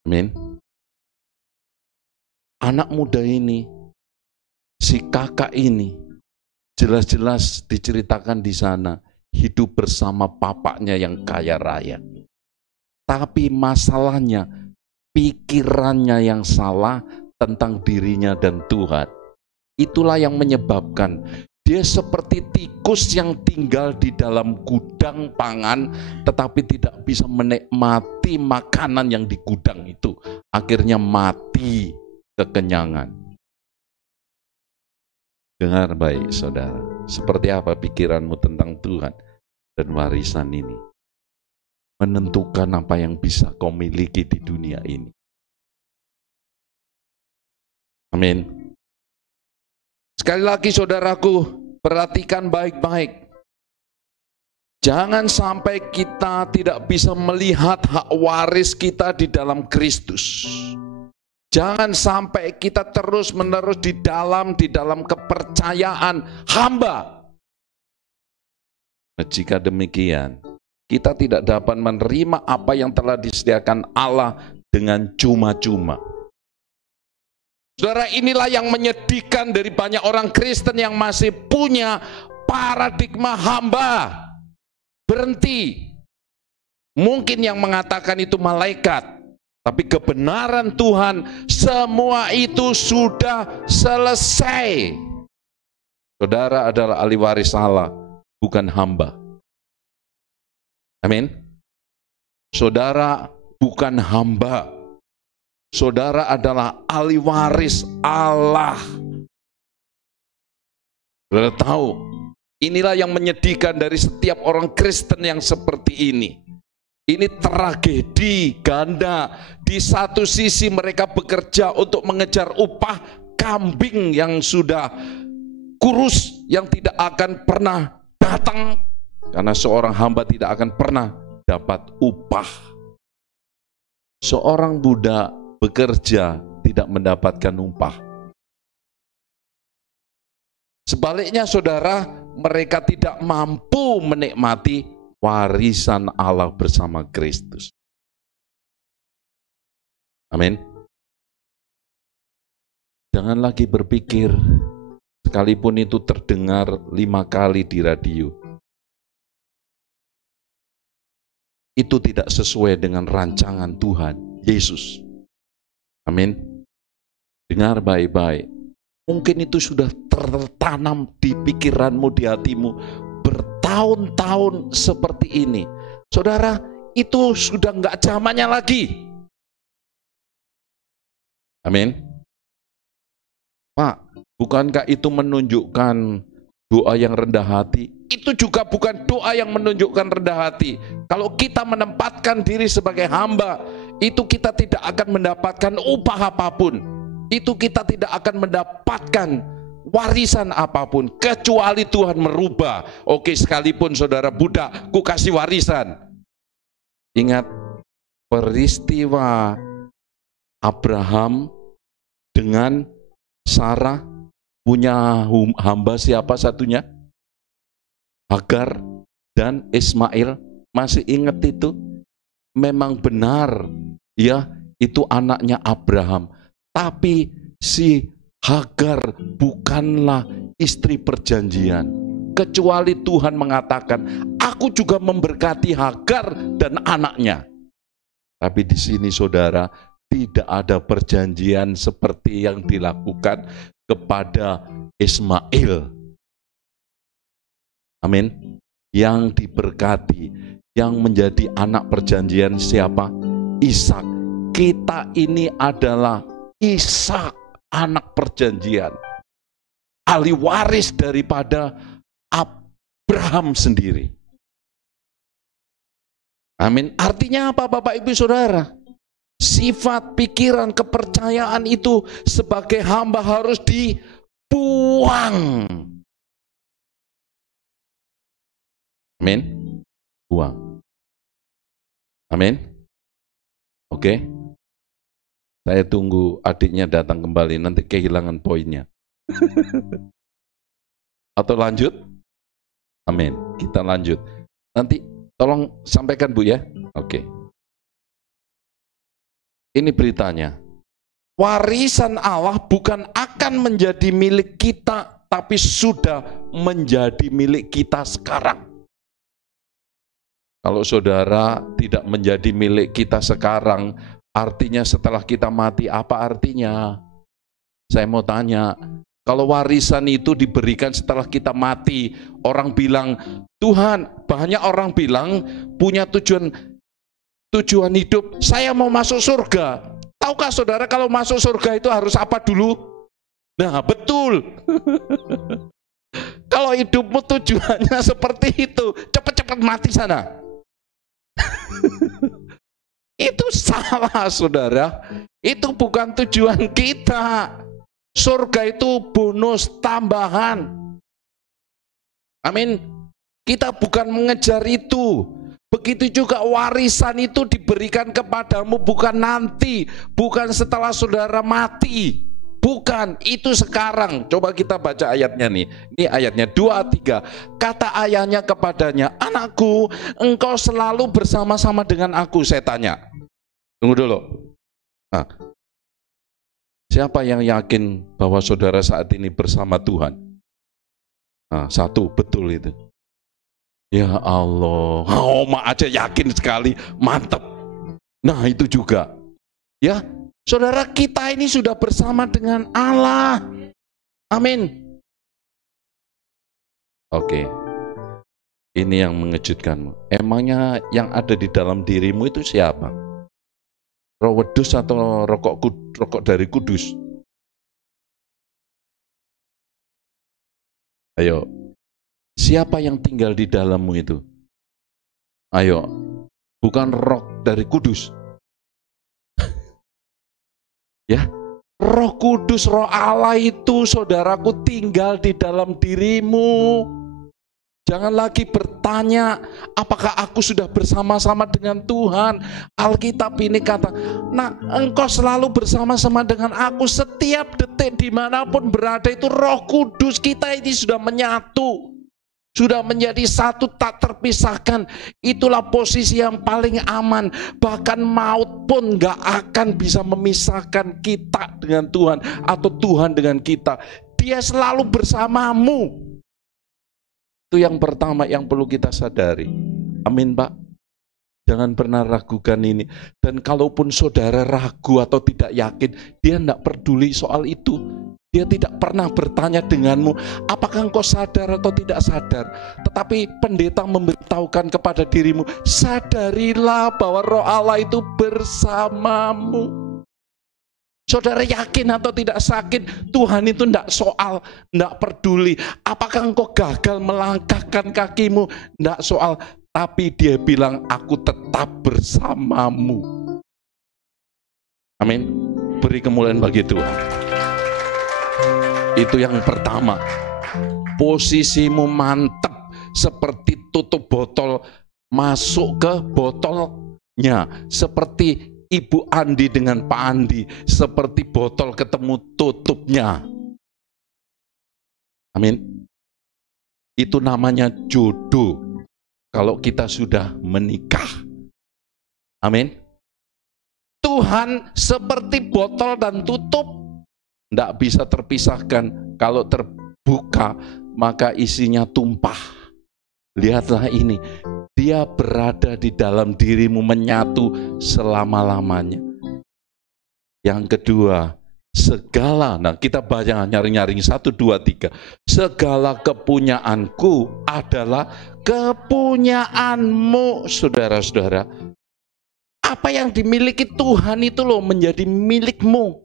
Amin. Anak muda ini, si kakak ini, jelas-jelas diceritakan di sana, hidup bersama bapaknya yang kaya raya. Tapi masalahnya, pikirannya yang salah tentang dirinya dan Tuhan. Itulah yang menyebabkan dia seperti tikus yang tinggal di dalam gudang pangan, tetapi tidak bisa menikmati makanan yang di gudang itu. Akhirnya mati kekenyangan. Dengar baik saudara, seperti apa pikiranmu tentang Tuhan dan warisan ini? Menentukan apa yang bisa kau miliki di dunia ini. Amin. Sekali lagi saudaraku, perhatikan baik-baik. Jangan sampai kita tidak bisa melihat hak waris kita di dalam Kristus. Jangan sampai kita terus-menerus di dalam kepercayaan hamba. Jika demikian, kita tidak dapat menerima apa yang telah disediakan Allah dengan cuma-cuma. Saudara, inilah yang menyedihkan dari banyak orang Kristen yang masih punya paradigma hamba. Berhenti. Mungkin yang mengatakan itu malaikat, tapi kebenaran Tuhan, semua itu sudah selesai. Saudara adalah ahli waris Allah, bukan hamba. Amin. Saudara bukan hamba. Saudara adalah ahli waris Allah. Saudara tahu, inilah yang menyedihkan dari setiap orang Kristen yang seperti ini. Ini tragedi ganda. Di satu sisi mereka bekerja untuk mengejar upah kambing yang sudah kurus, yang tidak akan pernah datang. Karena seorang hamba tidak akan pernah dapat upah. Seorang budak bekerja tidak mendapatkan upah. Sebaliknya saudara, mereka tidak mampu menikmati warisan Allah bersama Kristus. Amin. Jangan lagi berpikir, sekalipun itu terdengar 5 kali di radio, itu tidak sesuai dengan rancangan Tuhan Yesus. Amin. Dengar baik-baik. Mungkin itu sudah tertanam di pikiranmu, di hatimu bertahun-tahun seperti ini. Saudara, itu sudah enggak zamannya lagi. Amin. Pak, bukankah itu menunjukkan doa yang rendah hati? Itu juga bukan doa yang menunjukkan rendah hati. Kalau kita menempatkan diri sebagai hamba, itu kita tidak akan mendapatkan upah apapun. Itu kita tidak akan mendapatkan warisan apapun, kecuali Tuhan merubah. Oke, sekalipun saudara budak, ku kasih warisan. Ingat peristiwa Abraham dengan Sarah punya hamba siapa satunya? Hagar dan Ismail. Masih ingat itu? Memang benar, ya, itu anaknya Abraham. Tapi si Hagar bukanlah istri perjanjian. Kecuali Tuhan mengatakan, aku juga memberkati Hagar dan anaknya. Tapi di sini saudara, tidak ada perjanjian seperti yang dilakukan kepada Ismail. Amin. Yang diberkati, yang menjadi anak perjanjian siapa? Ishak. Kita ini adalah Ishak, anak perjanjian. Ahli waris daripada Abraham sendiri. Amin. Artinya apa Bapak Ibu Saudara? Sifat, pikiran, kepercayaan itu sebagai hamba harus dibuang. Amin. Buang. Amin. Oke. Saya tunggu adiknya datang kembali, nanti kehilangan poinnya. Atau lanjut? Amin. Kita lanjut. Nanti tolong sampaikan Bu ya. Oke. Ini beritanya. Warisan Allah bukan akan menjadi milik kita, tapi sudah menjadi milik kita sekarang. Kalau saudara tidak menjadi milik kita sekarang, artinya setelah kita mati apa artinya? Saya mau tanya, kalau warisan itu diberikan setelah kita mati, orang bilang, Tuhan, banyak orang bilang punya tujuan hidup, saya mau masuk surga. Tahukah saudara kalau masuk surga itu harus apa dulu? Nah, betul. Kalau hidupmu tujuannya seperti itu, cepat-cepat mati sana. Itu salah saudara. Itu bukan tujuan kita. Surga itu bonus tambahan. Amin. Kita bukan mengejar itu. Begitu juga warisan itu diberikan kepadamu bukan nanti, bukan setelah saudara mati. Bukan, itu sekarang. Coba kita baca ayatnya nih. Ini ayatnya 2-3. Kata ayahnya kepadanya, anakku, engkau selalu bersama-sama dengan aku. Saya tanya. Tunggu dulu. Nah, siapa yang yakin bahwa saudara saat ini bersama Tuhan? Nah, satu, betul itu. Ya Allah, Oma aja yakin sekali, mantap. Nah, itu juga. Ya, saudara kita ini sudah bersama dengan Allah. Amin. Oke. Ini yang mengejutkanmu. Emangnya yang ada di dalam dirimu itu siapa? Roh wedus atau rokok dari kudus? Ayo. Siapa yang tinggal di dalammu itu? Ayo. Bukan roh dari kudus. Ya, Roh Kudus, Roh Allah itu saudaraku tinggal di dalam dirimu. Jangan lagi bertanya, apakah aku sudah bersama-sama dengan Tuhan? Alkitab ini kata, nah engkau selalu bersama-sama dengan aku setiap detik dimanapun berada itu Roh Kudus kita ini sudah menyatu. Sudah menjadi satu tak terpisahkan. Itulah posisi yang paling aman. Bahkan maut pun gak akan bisa memisahkan kita dengan Tuhan atau Tuhan dengan kita. Dia selalu bersamamu. Itu yang pertama yang perlu kita sadari. Amin Pak. Jangan pernah ragukan ini. Dan kalaupun saudara ragu atau tidak yakin, dia tidak peduli soal itu. Dia tidak pernah bertanya denganmu, apakah engkau sadar atau tidak sadar. Tetapi pendeta memberitahukan kepada dirimu, sadarilah bahwa Roh Allah itu bersamamu. Saudara yakin atau tidak sakit, Tuhan itu tidak soal, tidak peduli. Apakah engkau gagal melangkahkan kakimu, tidak soal. Tapi dia bilang, aku tetap bersamamu. Amin. Beri kemuliaan bagi Tuhan. Itu yang pertama. Posisimu mantap seperti tutup botol masuk ke botolnya. Seperti Ibu Andi dengan Pak Andi. Seperti botol ketemu tutupnya. Amin. Itu namanya jodoh. Kalau kita sudah menikah. Amin. Tuhan seperti botol dan tutup. Tidak bisa terpisahkan. Kalau terbuka, maka isinya tumpah. Lihatlah ini. Dia berada di dalam dirimu menyatu selama-lamanya. Yang kedua, segala, nah kita banyak nyaring-nyaring 1, 2, 3. Segala kepunyaanku adalah kepunyaanmu, saudara-saudara. Apa yang dimiliki Tuhan itu loh menjadi milikmu.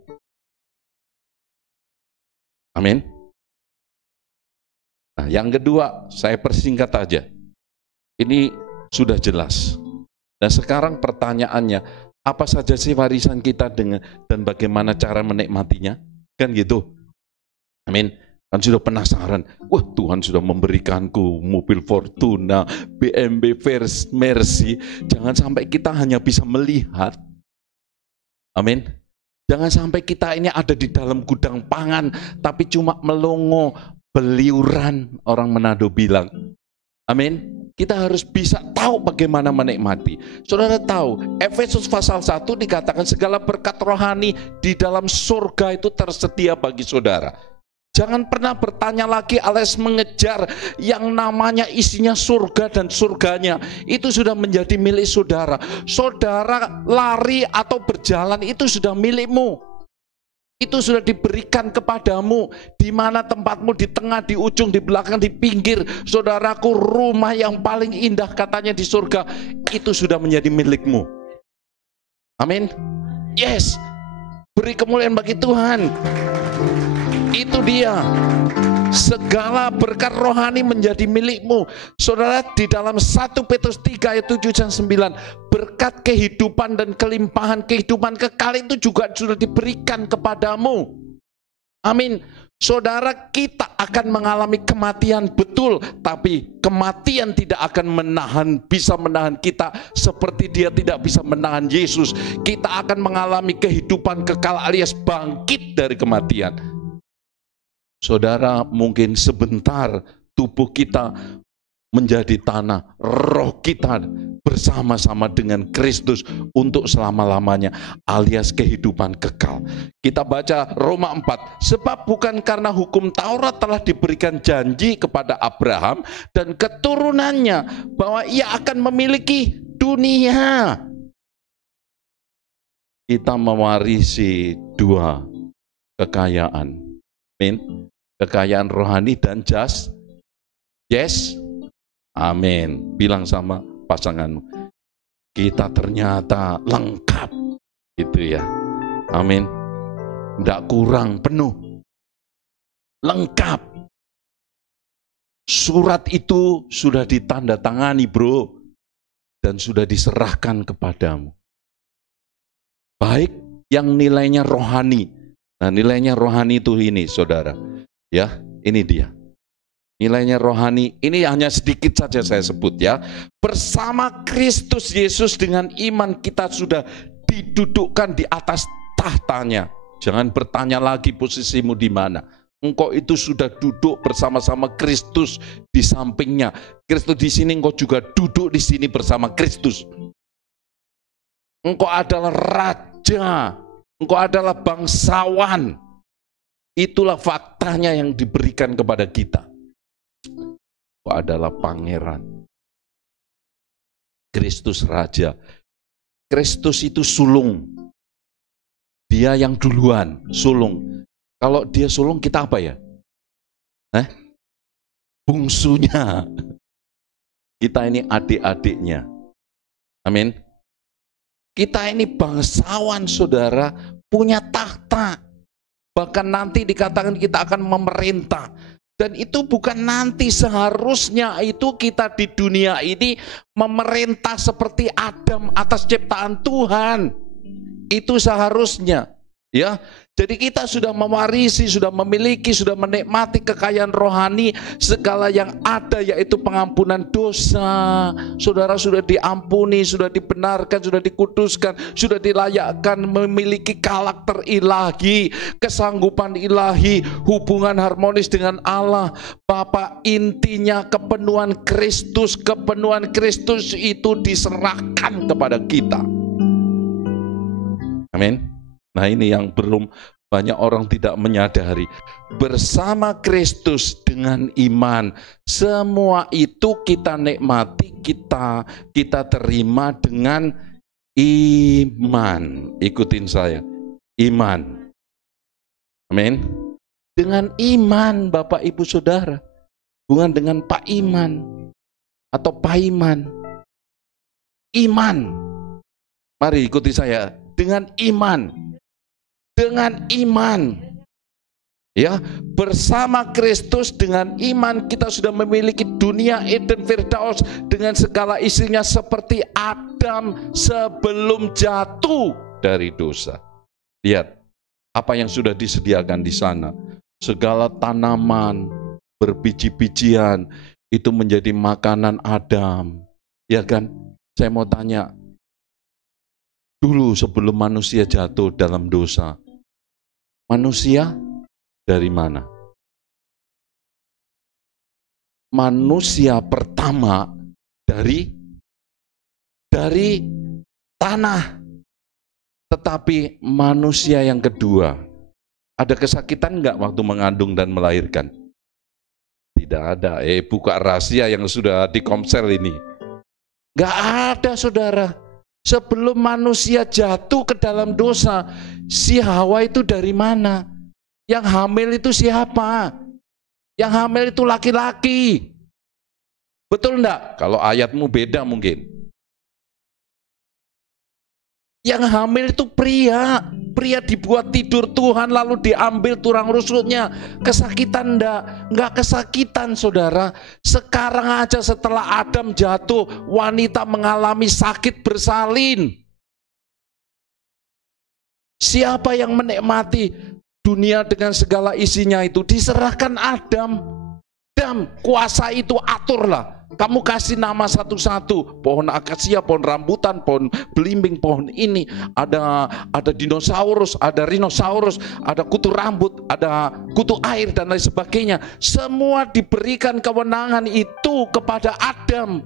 Amin. Nah, yang kedua, saya persingkat aja. Ini sudah jelas. Nah sekarang pertanyaannya, apa saja sih warisan kita dan bagaimana cara menikmatinya? Kan gitu. Amin. Kan sudah penasaran, wah Tuhan sudah memberikanku mobil Fortuna, BMW Mercy. Jangan sampai kita hanya bisa melihat. Amin. Jangan sampai kita ini ada di dalam gudang pangan, tapi cuma melongo, beliuran, orang Manado bilang. Amin. Kita harus bisa tahu bagaimana menikmati. Saudara tahu, Efesus pasal 1 dikatakan segala berkat rohani di dalam surga itu tersedia bagi saudara. Jangan pernah bertanya lagi alias mengejar yang namanya isinya surga dan surganya. Itu sudah menjadi milik saudara. Saudara lari atau berjalan itu sudah milikmu. Itu sudah diberikan kepadamu. Di mana tempatmu, di tengah, di ujung, di belakang, di pinggir. Saudaraku, rumah yang paling indah katanya di surga. Itu sudah menjadi milikmu. Amin. Yes. Beri kemuliaan bagi Tuhan. Itu dia, segala berkat rohani menjadi milikmu. Saudara, di dalam 1 Petrus 3 ayat 7 dan 9, berkat kehidupan dan kelimpahan kehidupan kekal itu juga sudah diberikan kepadamu. Amin. Saudara, kita akan mengalami kematian, betul, tapi kematian tidak akan bisa menahan kita seperti dia tidak bisa menahan Yesus. Kita akan mengalami kehidupan kekal alias bangkit dari kematian. Saudara, mungkin sebentar tubuh kita menjadi tanah, roh kita bersama-sama dengan Kristus untuk selama-lamanya, alias kehidupan kekal. Kita baca Roma 4, sebab bukan karena hukum Taurat telah diberikan janji kepada Abraham dan keturunannya bahwa ia akan memiliki dunia. Kita mewarisi dua kekayaan. Amin. Kekayaan rohani dan yes. Amin. Bilang sama pasanganmu, kita ternyata lengkap. Gitu ya. Amin. Tidak kurang, penuh. Lengkap. Surat itu sudah ditandatangani, bro. Dan sudah diserahkan kepadamu. Baik yang nilainya rohani. Nah, nilainya rohani itu ini, saudara. Ya, ini dia. Nilainya rohani, ini hanya sedikit saja saya sebut ya. Bersama Kristus Yesus dengan iman kita sudah didudukkan di atas tahtanya. Jangan bertanya lagi posisimu di mana. Engkau itu sudah duduk bersama-sama Kristus di sampingnya. Kristus di sini, engkau juga duduk di sini bersama Kristus. Engkau adalah raja. Engkau adalah bangsawan. Itulah faktanya yang diberikan kepada kita. Engkau adalah pangeran. Kristus raja. Kristus itu sulung. Dia yang duluan, sulung. Kalau dia sulung, kita apa ya? Bungsunya. Kita ini adik-adiknya. Amin. Kita ini bangsawan, saudara, punya tahta. Bahkan nanti dikatakan kita akan memerintah. Dan itu bukan nanti, seharusnya itu kita di dunia ini memerintah seperti Adam atas ciptaan Tuhan. Itu seharusnya. Ya, jadi kita sudah mewarisi, sudah memiliki, sudah menikmati kekayaan rohani, segala yang ada yaitu pengampunan dosa. Saudara sudah diampuni, sudah dibenarkan, sudah dikuduskan, sudah dilayakkan memiliki karakter ilahi, kesanggupan ilahi, hubungan harmonis dengan Allah Bapa. Intinya kepenuhan Kristus itu diserahkan kepada kita. Amin. Nah, ini yang belum banyak orang tidak menyadari. Bersama Kristus dengan iman, semua itu kita nikmati, kita terima dengan iman. Ikutin saya, iman. Amin. Dengan iman, Bapak Ibu Saudara, bukan dengan Pak Iman atau Pak Iman. Iman. Mari ikuti saya, dengan iman. Dengan iman. Ya, bersama Kristus dengan iman kita sudah memiliki dunia Eden Firdaus dengan segala isinya seperti Adam sebelum jatuh dari dosa. Lihat apa yang sudah disediakan di sana. Segala tanaman, berbiji-bijian itu menjadi makanan Adam. Ya kan? Saya mau tanya, dulu sebelum manusia jatuh dalam dosa, manusia dari mana? Manusia pertama dari tanah. Tetapi manusia yang kedua, ada kesakitan enggak waktu mengandung dan melahirkan? Tidak ada. Buka rahasia yang sudah di Komsel ini. Enggak ada, saudara. Sebelum manusia jatuh ke dalam dosa, si Hawa itu dari mana? Yang hamil itu siapa? Yang hamil itu laki-laki. Betul enggak? Kalau ayatmu beda mungkin. Yang hamil itu pria. Pria dibuat tidur Tuhan lalu diambil tulang rusuknya. Kesakitan enggak? Enggak kesakitan, saudara. Sekarang aja setelah Adam jatuh, wanita mengalami sakit bersalin. Siapa yang menikmati dunia dengan segala isinya itu? Diserahkan Adam. Adam, kuasa itu aturlah. Kamu kasih nama satu-satu. Pohon akasia, pohon rambutan, pohon belimbing, pohon ini. Ada dinosaurus, ada rhinosaurus, ada kutu rambut, ada kutu air, dan lain sebagainya. Semua diberikan kewenangan itu kepada Adam.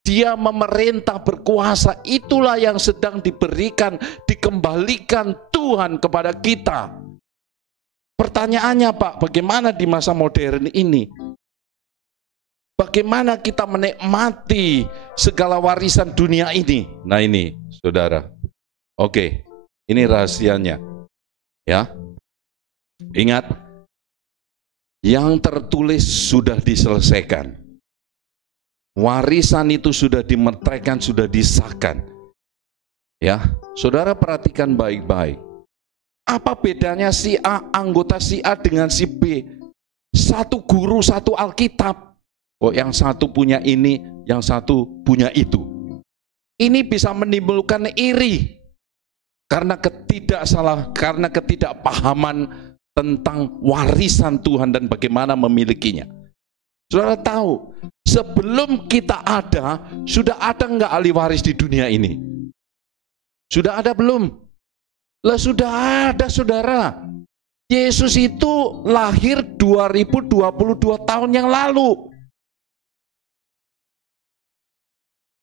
Dia memerintah, berkuasa. Itulah yang sedang diberikan, dikembalikan Tuhan kepada kita. Pertanyaannya, Pak, bagaimana di masa modern ini? Bagaimana kita menikmati segala warisan dunia ini? Nah ini, saudara. Oke, ini rahasianya. Ya, ingat, yang tertulis sudah diselesaikan. Warisan itu sudah dimeteraikan, sudah disahkan. Ya, saudara perhatikan baik-baik. Apa bedanya si A, anggota si A dengan si B? Satu guru, satu Alkitab. Oh, yang satu punya ini, yang satu punya itu. Ini bisa menimbulkan iri. Karena ketidakpahaman tentang warisan Tuhan dan bagaimana memilikinya. Saudara tahu, sebelum kita ada, sudah ada enggak ahli waris di dunia ini? Sudah ada belum? Lah sudah ada, saudara. Yesus itu lahir 2022 tahun yang lalu.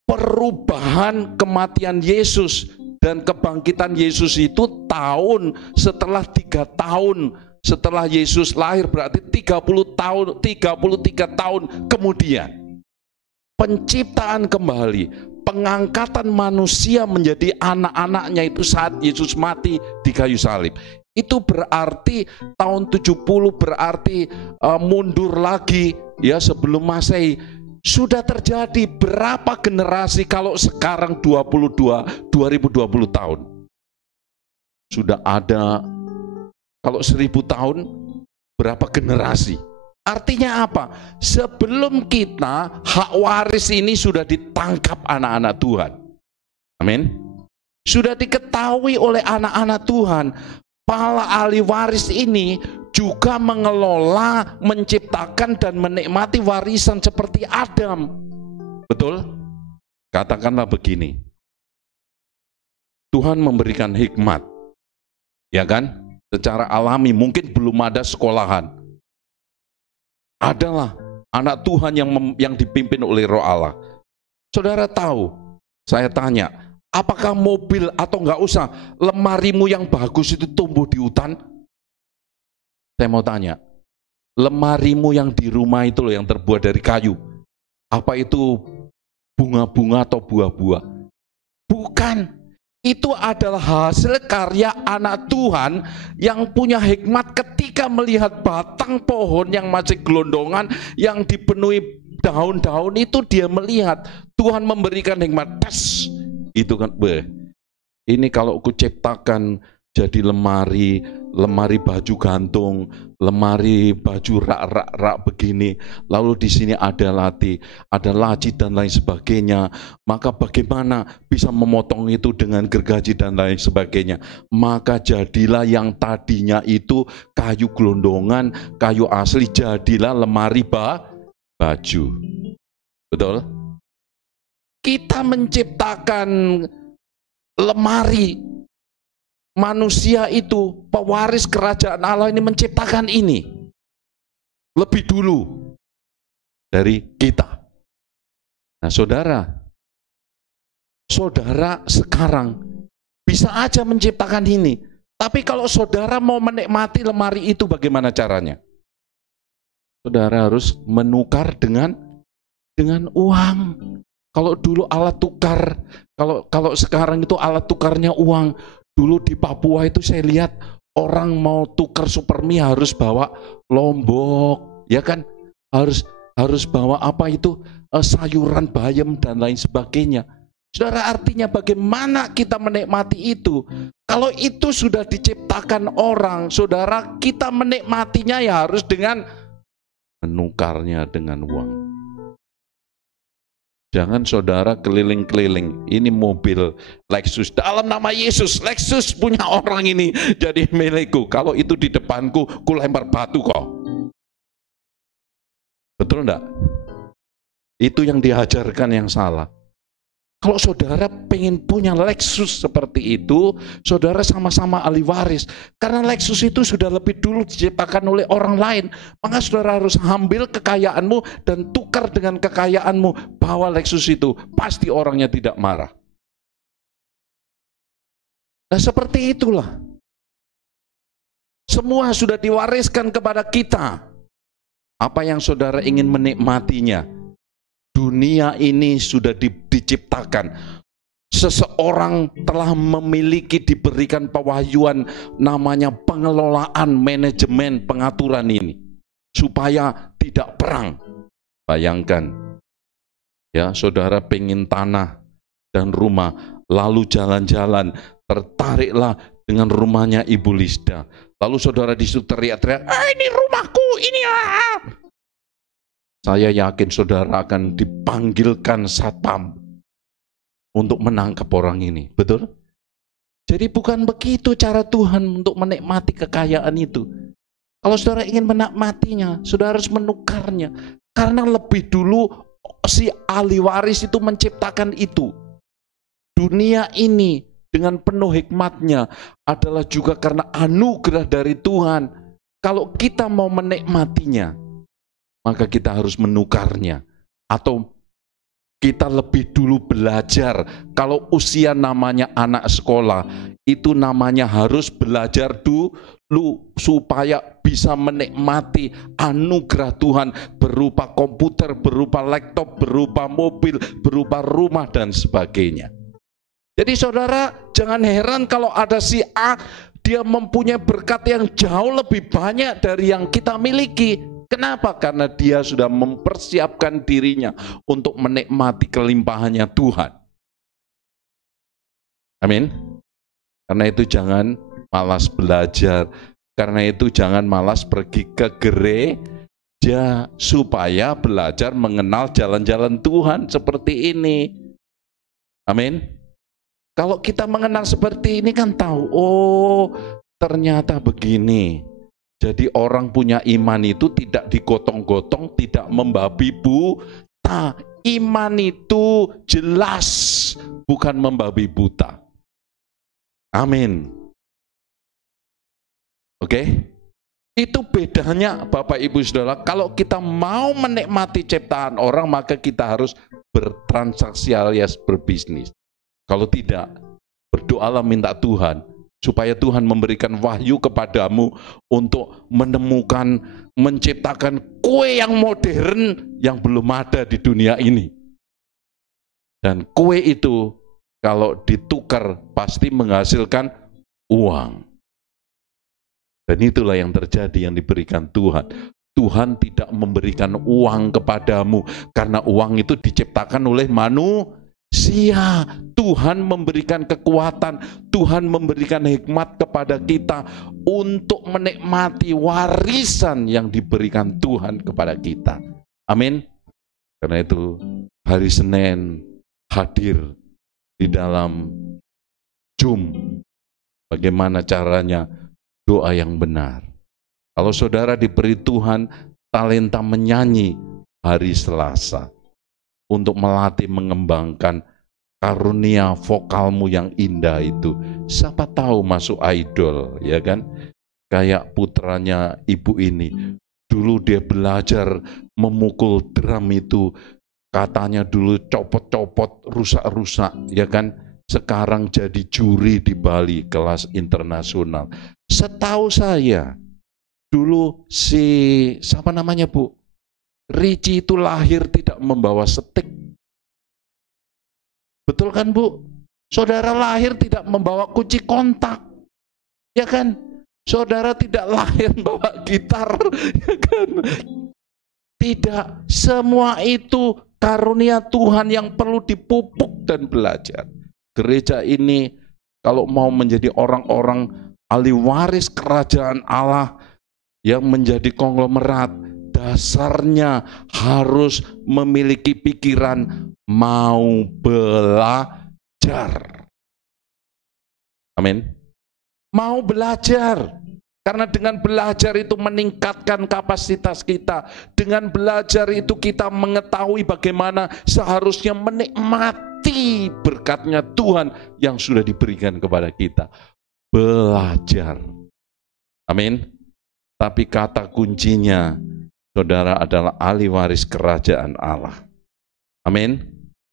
Perubahan kematian Yesus dan kebangkitan Yesus itu tahun setelah 3 tahun setelah Yesus lahir, berarti 33 tahun kemudian. Penciptaan kembali, pengangkatan manusia menjadi anak-anaknya itu saat Yesus mati di kayu salib. Itu berarti tahun 70, berarti mundur lagi ya sebelum Masehi. Sudah terjadi berapa generasi kalau sekarang 2020 tahun? Sudah ada, kalau 1000 tahun berapa generasi? Artinya apa? Sebelum kita, hak waris ini sudah ditangkap anak-anak Tuhan. Amin. Sudah diketahui oleh anak-anak Tuhan. Para ahli waris ini juga mengelola, menciptakan dan menikmati warisan seperti Adam. Betul? Katakanlah begini. Tuhan memberikan hikmat. Ya kan? Secara alami mungkin belum ada sekolahan. Adalah anak Tuhan yang dipimpin oleh Roh Allah. Saudara tahu, saya tanya, apakah mobil atau enggak usah lemarimu yang bagus itu tumbuh di hutan? Saya mau tanya, lemarimu yang di rumah itu loh yang terbuat dari kayu, apa itu bunga-bunga atau buah-buah? Bukan. Itu adalah hasil karya anak Tuhan yang punya hikmat ketika melihat batang pohon yang masih gelondongan, yang dipenuhi daun-daun itu, dia melihat Tuhan memberikan hikmat. Itu kan, ini kalau aku ciptakan jadi lemari baju gantung, lemari baju rak begini, lalu di sini ada laci dan lain sebagainya. Maka bagaimana bisa memotong itu dengan gergaji dan lain sebagainya? Maka jadilah yang tadinya itu kayu gelondongan, kayu asli, jadilah lemari baju. Betul? Kita menciptakan lemari. Manusia itu, pewaris kerajaan Allah ini menciptakan ini lebih dulu dari kita. Nah, saudara sekarang bisa aja menciptakan ini. Tapi kalau saudara mau menikmati lemari itu, bagaimana caranya? Saudara harus menukar dengan uang. Kalau dulu alat tukar, kalau sekarang itu alat tukarnya uang. Dulu di Papua itu saya lihat orang mau tukar supermi harus bawa lombok, ya kan? Harus bawa apa itu, sayuran bayam dan lain sebagainya. Saudara, artinya bagaimana kita menikmati itu? Kalau itu sudah diciptakan orang, saudara, kita menikmatinya ya harus dengan menukarnya dengan uang. Jangan saudara keliling-keliling, ini mobil Lexus, dalam nama Yesus, Lexus punya orang ini jadi milikku. Kalau itu di depanku, ku lempar batu kok. Betul enggak? Itu yang diajarkan yang salah. Kalau saudara pengen punya Lexus seperti itu, saudara sama-sama ahli waris. Karena Lexus itu sudah lebih dulu diciptakan oleh orang lain. Maka saudara harus ambil kekayaanmu dan tukar dengan kekayaanmu. Bawa Lexus itu, pasti orangnya tidak marah. Nah, seperti itulah. Semua sudah diwariskan kepada kita. Apa yang saudara ingin menikmatinya? Dunia ini sudah diciptakan. Seseorang telah memiliki, diberikan pewahyuan namanya pengelolaan, manajemen, pengaturan ini. Supaya tidak perang. Bayangkan, ya saudara pengen tanah dan rumah, lalu jalan-jalan, tertariklah dengan rumahnya Ibu Lisda. Lalu saudara disitu teriak-teriak, ini rumahku, ini Saya yakin saudara akan dipanggilkan satpam untuk menangkap orang ini. Betul? Jadi bukan begitu cara Tuhan untuk menikmati kekayaan itu. Kalau saudara ingin menikmatinya, saudara harus menukarnya. Karena lebih dulu si ahli waris itu menciptakan itu. Dunia ini dengan penuh hikmatnya adalah juga karena anugerah dari Tuhan. Kalau kita mau menikmatinya, maka kita harus menukarnya. Atau kita lebih dulu belajar. Kalau usia namanya anak sekolah, itu namanya harus belajar dulu supaya bisa menikmati anugerah Tuhan berupa komputer, berupa laptop, berupa mobil, berupa rumah dan sebagainya. Jadi saudara, jangan heran kalau ada si A, dia mempunyai berkat yang jauh lebih banyak dari yang kita miliki. Kenapa? Karena dia sudah mempersiapkan dirinya untuk menikmati kelimpahannya Tuhan. Amin. Karena itu jangan malas belajar. Karena itu jangan malas pergi ke gereja supaya belajar mengenal jalan-jalan Tuhan seperti ini. Amin. Kalau kita mengenal seperti ini kan tahu, oh ternyata begini. Jadi orang punya iman itu tidak digotong-gotong, tidak membabi buta. Iman itu jelas, bukan membabi buta. Amin. Oke? Itu bedanya Bapak Ibu Saudara. Kalau kita mau menikmati ciptaan orang, maka kita harus bertransaksi alias berbisnis. Kalau tidak, berdoalah minta Tuhan supaya Tuhan memberikan wahyu kepadamu untuk menemukan, menciptakan kue yang modern yang belum ada di dunia ini. Dan kue itu kalau ditukar pasti menghasilkan uang. Dan itulah yang terjadi yang diberikan Tuhan. Tuhan tidak memberikan uang kepadamu karena uang itu diciptakan oleh manusia. Tuhan memberikan kekuatan, Tuhan memberikan hikmat kepada kita untuk menikmati warisan yang diberikan Tuhan kepada kita. Amin. Karena itu hari Senin hadir di dalam Zoom. Bagaimana caranya? Doa yang benar. Kalau saudara diberi Tuhan talenta menyanyi hari Selasa untuk melatih mengembangkan karunia vokalmu yang indah itu. Siapa tahu masuk idol, ya kan? Kayak putranya ibu ini. Dulu dia belajar memukul drum itu, katanya dulu copot-copot, rusak-rusak, ya kan? Sekarang jadi juri di Bali, kelas internasional. Setahu saya, dulu siapa namanya Bu? Ricci itu lahir tidak membawa stik. Betul kan Bu? Saudara lahir tidak membawa kunci kontak. Ya kan? Saudara tidak lahir bawa gitar, ya kan? Tidak, semua itu karunia Tuhan yang perlu dipupuk dan belajar. Gereja ini kalau mau menjadi orang-orang ahli waris kerajaan Allah yang menjadi konglomerat, dasarnya harus memiliki pikiran mau belajar. Amin. Mau belajar. Karena dengan belajar itu meningkatkan kapasitas kita. Dengan belajar itu kita mengetahui bagaimana seharusnya menikmati berkatnya Tuhan yang sudah diberikan kepada kita. Belajar. Amin. Tapi kata kuncinya, saudara adalah ahli waris kerajaan Allah. Amin.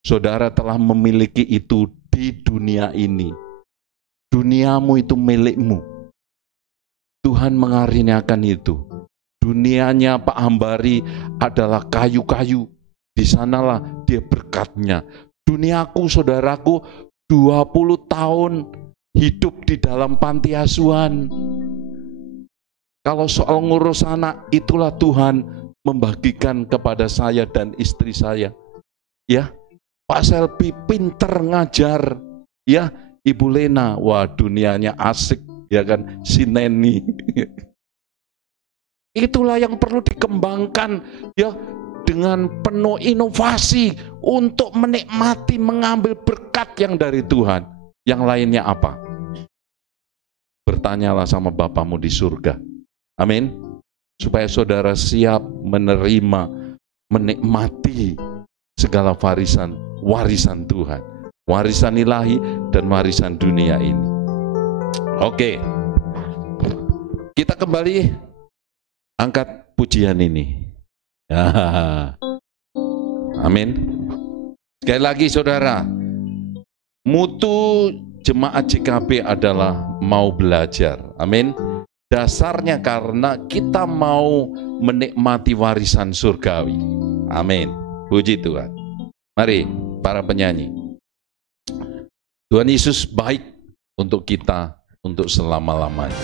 Saudara telah memiliki itu di dunia ini. Duniamu itu milikmu. Tuhan mengaruniakan itu. Dunianya Pak Hambari adalah kayu-kayu. Di sanalah dia berkatnya. Duniaku, saudaraku, 20 tahun hidup di dalam panti asuhan. Kalau soal ngurus anak, itulah Tuhan membagikan kepada saya dan istri saya. Ya, Pak Selby pinter ngajar. Ya, Ibu Lena, wah dunianya asik. Ya kan, si Neni. Itulah yang perlu dikembangkan ya dengan penuh inovasi untuk menikmati, mengambil berkat yang dari Tuhan. Yang lainnya apa? Bertanyalah sama Bapamu di surga. Amin. Supaya saudara siap menerima, menikmati segala warisan Tuhan. Warisan ilahi dan warisan dunia ini. Oke, kita kembali angkat pujian ini. Amin. Sekali lagi saudara, mutu jemaat JKP adalah mau belajar. Amin. Dasarnya karena kita mau menikmati warisan surgawi. Amin. Puji Tuhan. Mari para penyanyi. Tuhan Yesus baik untuk kita, untuk selama-lamanya.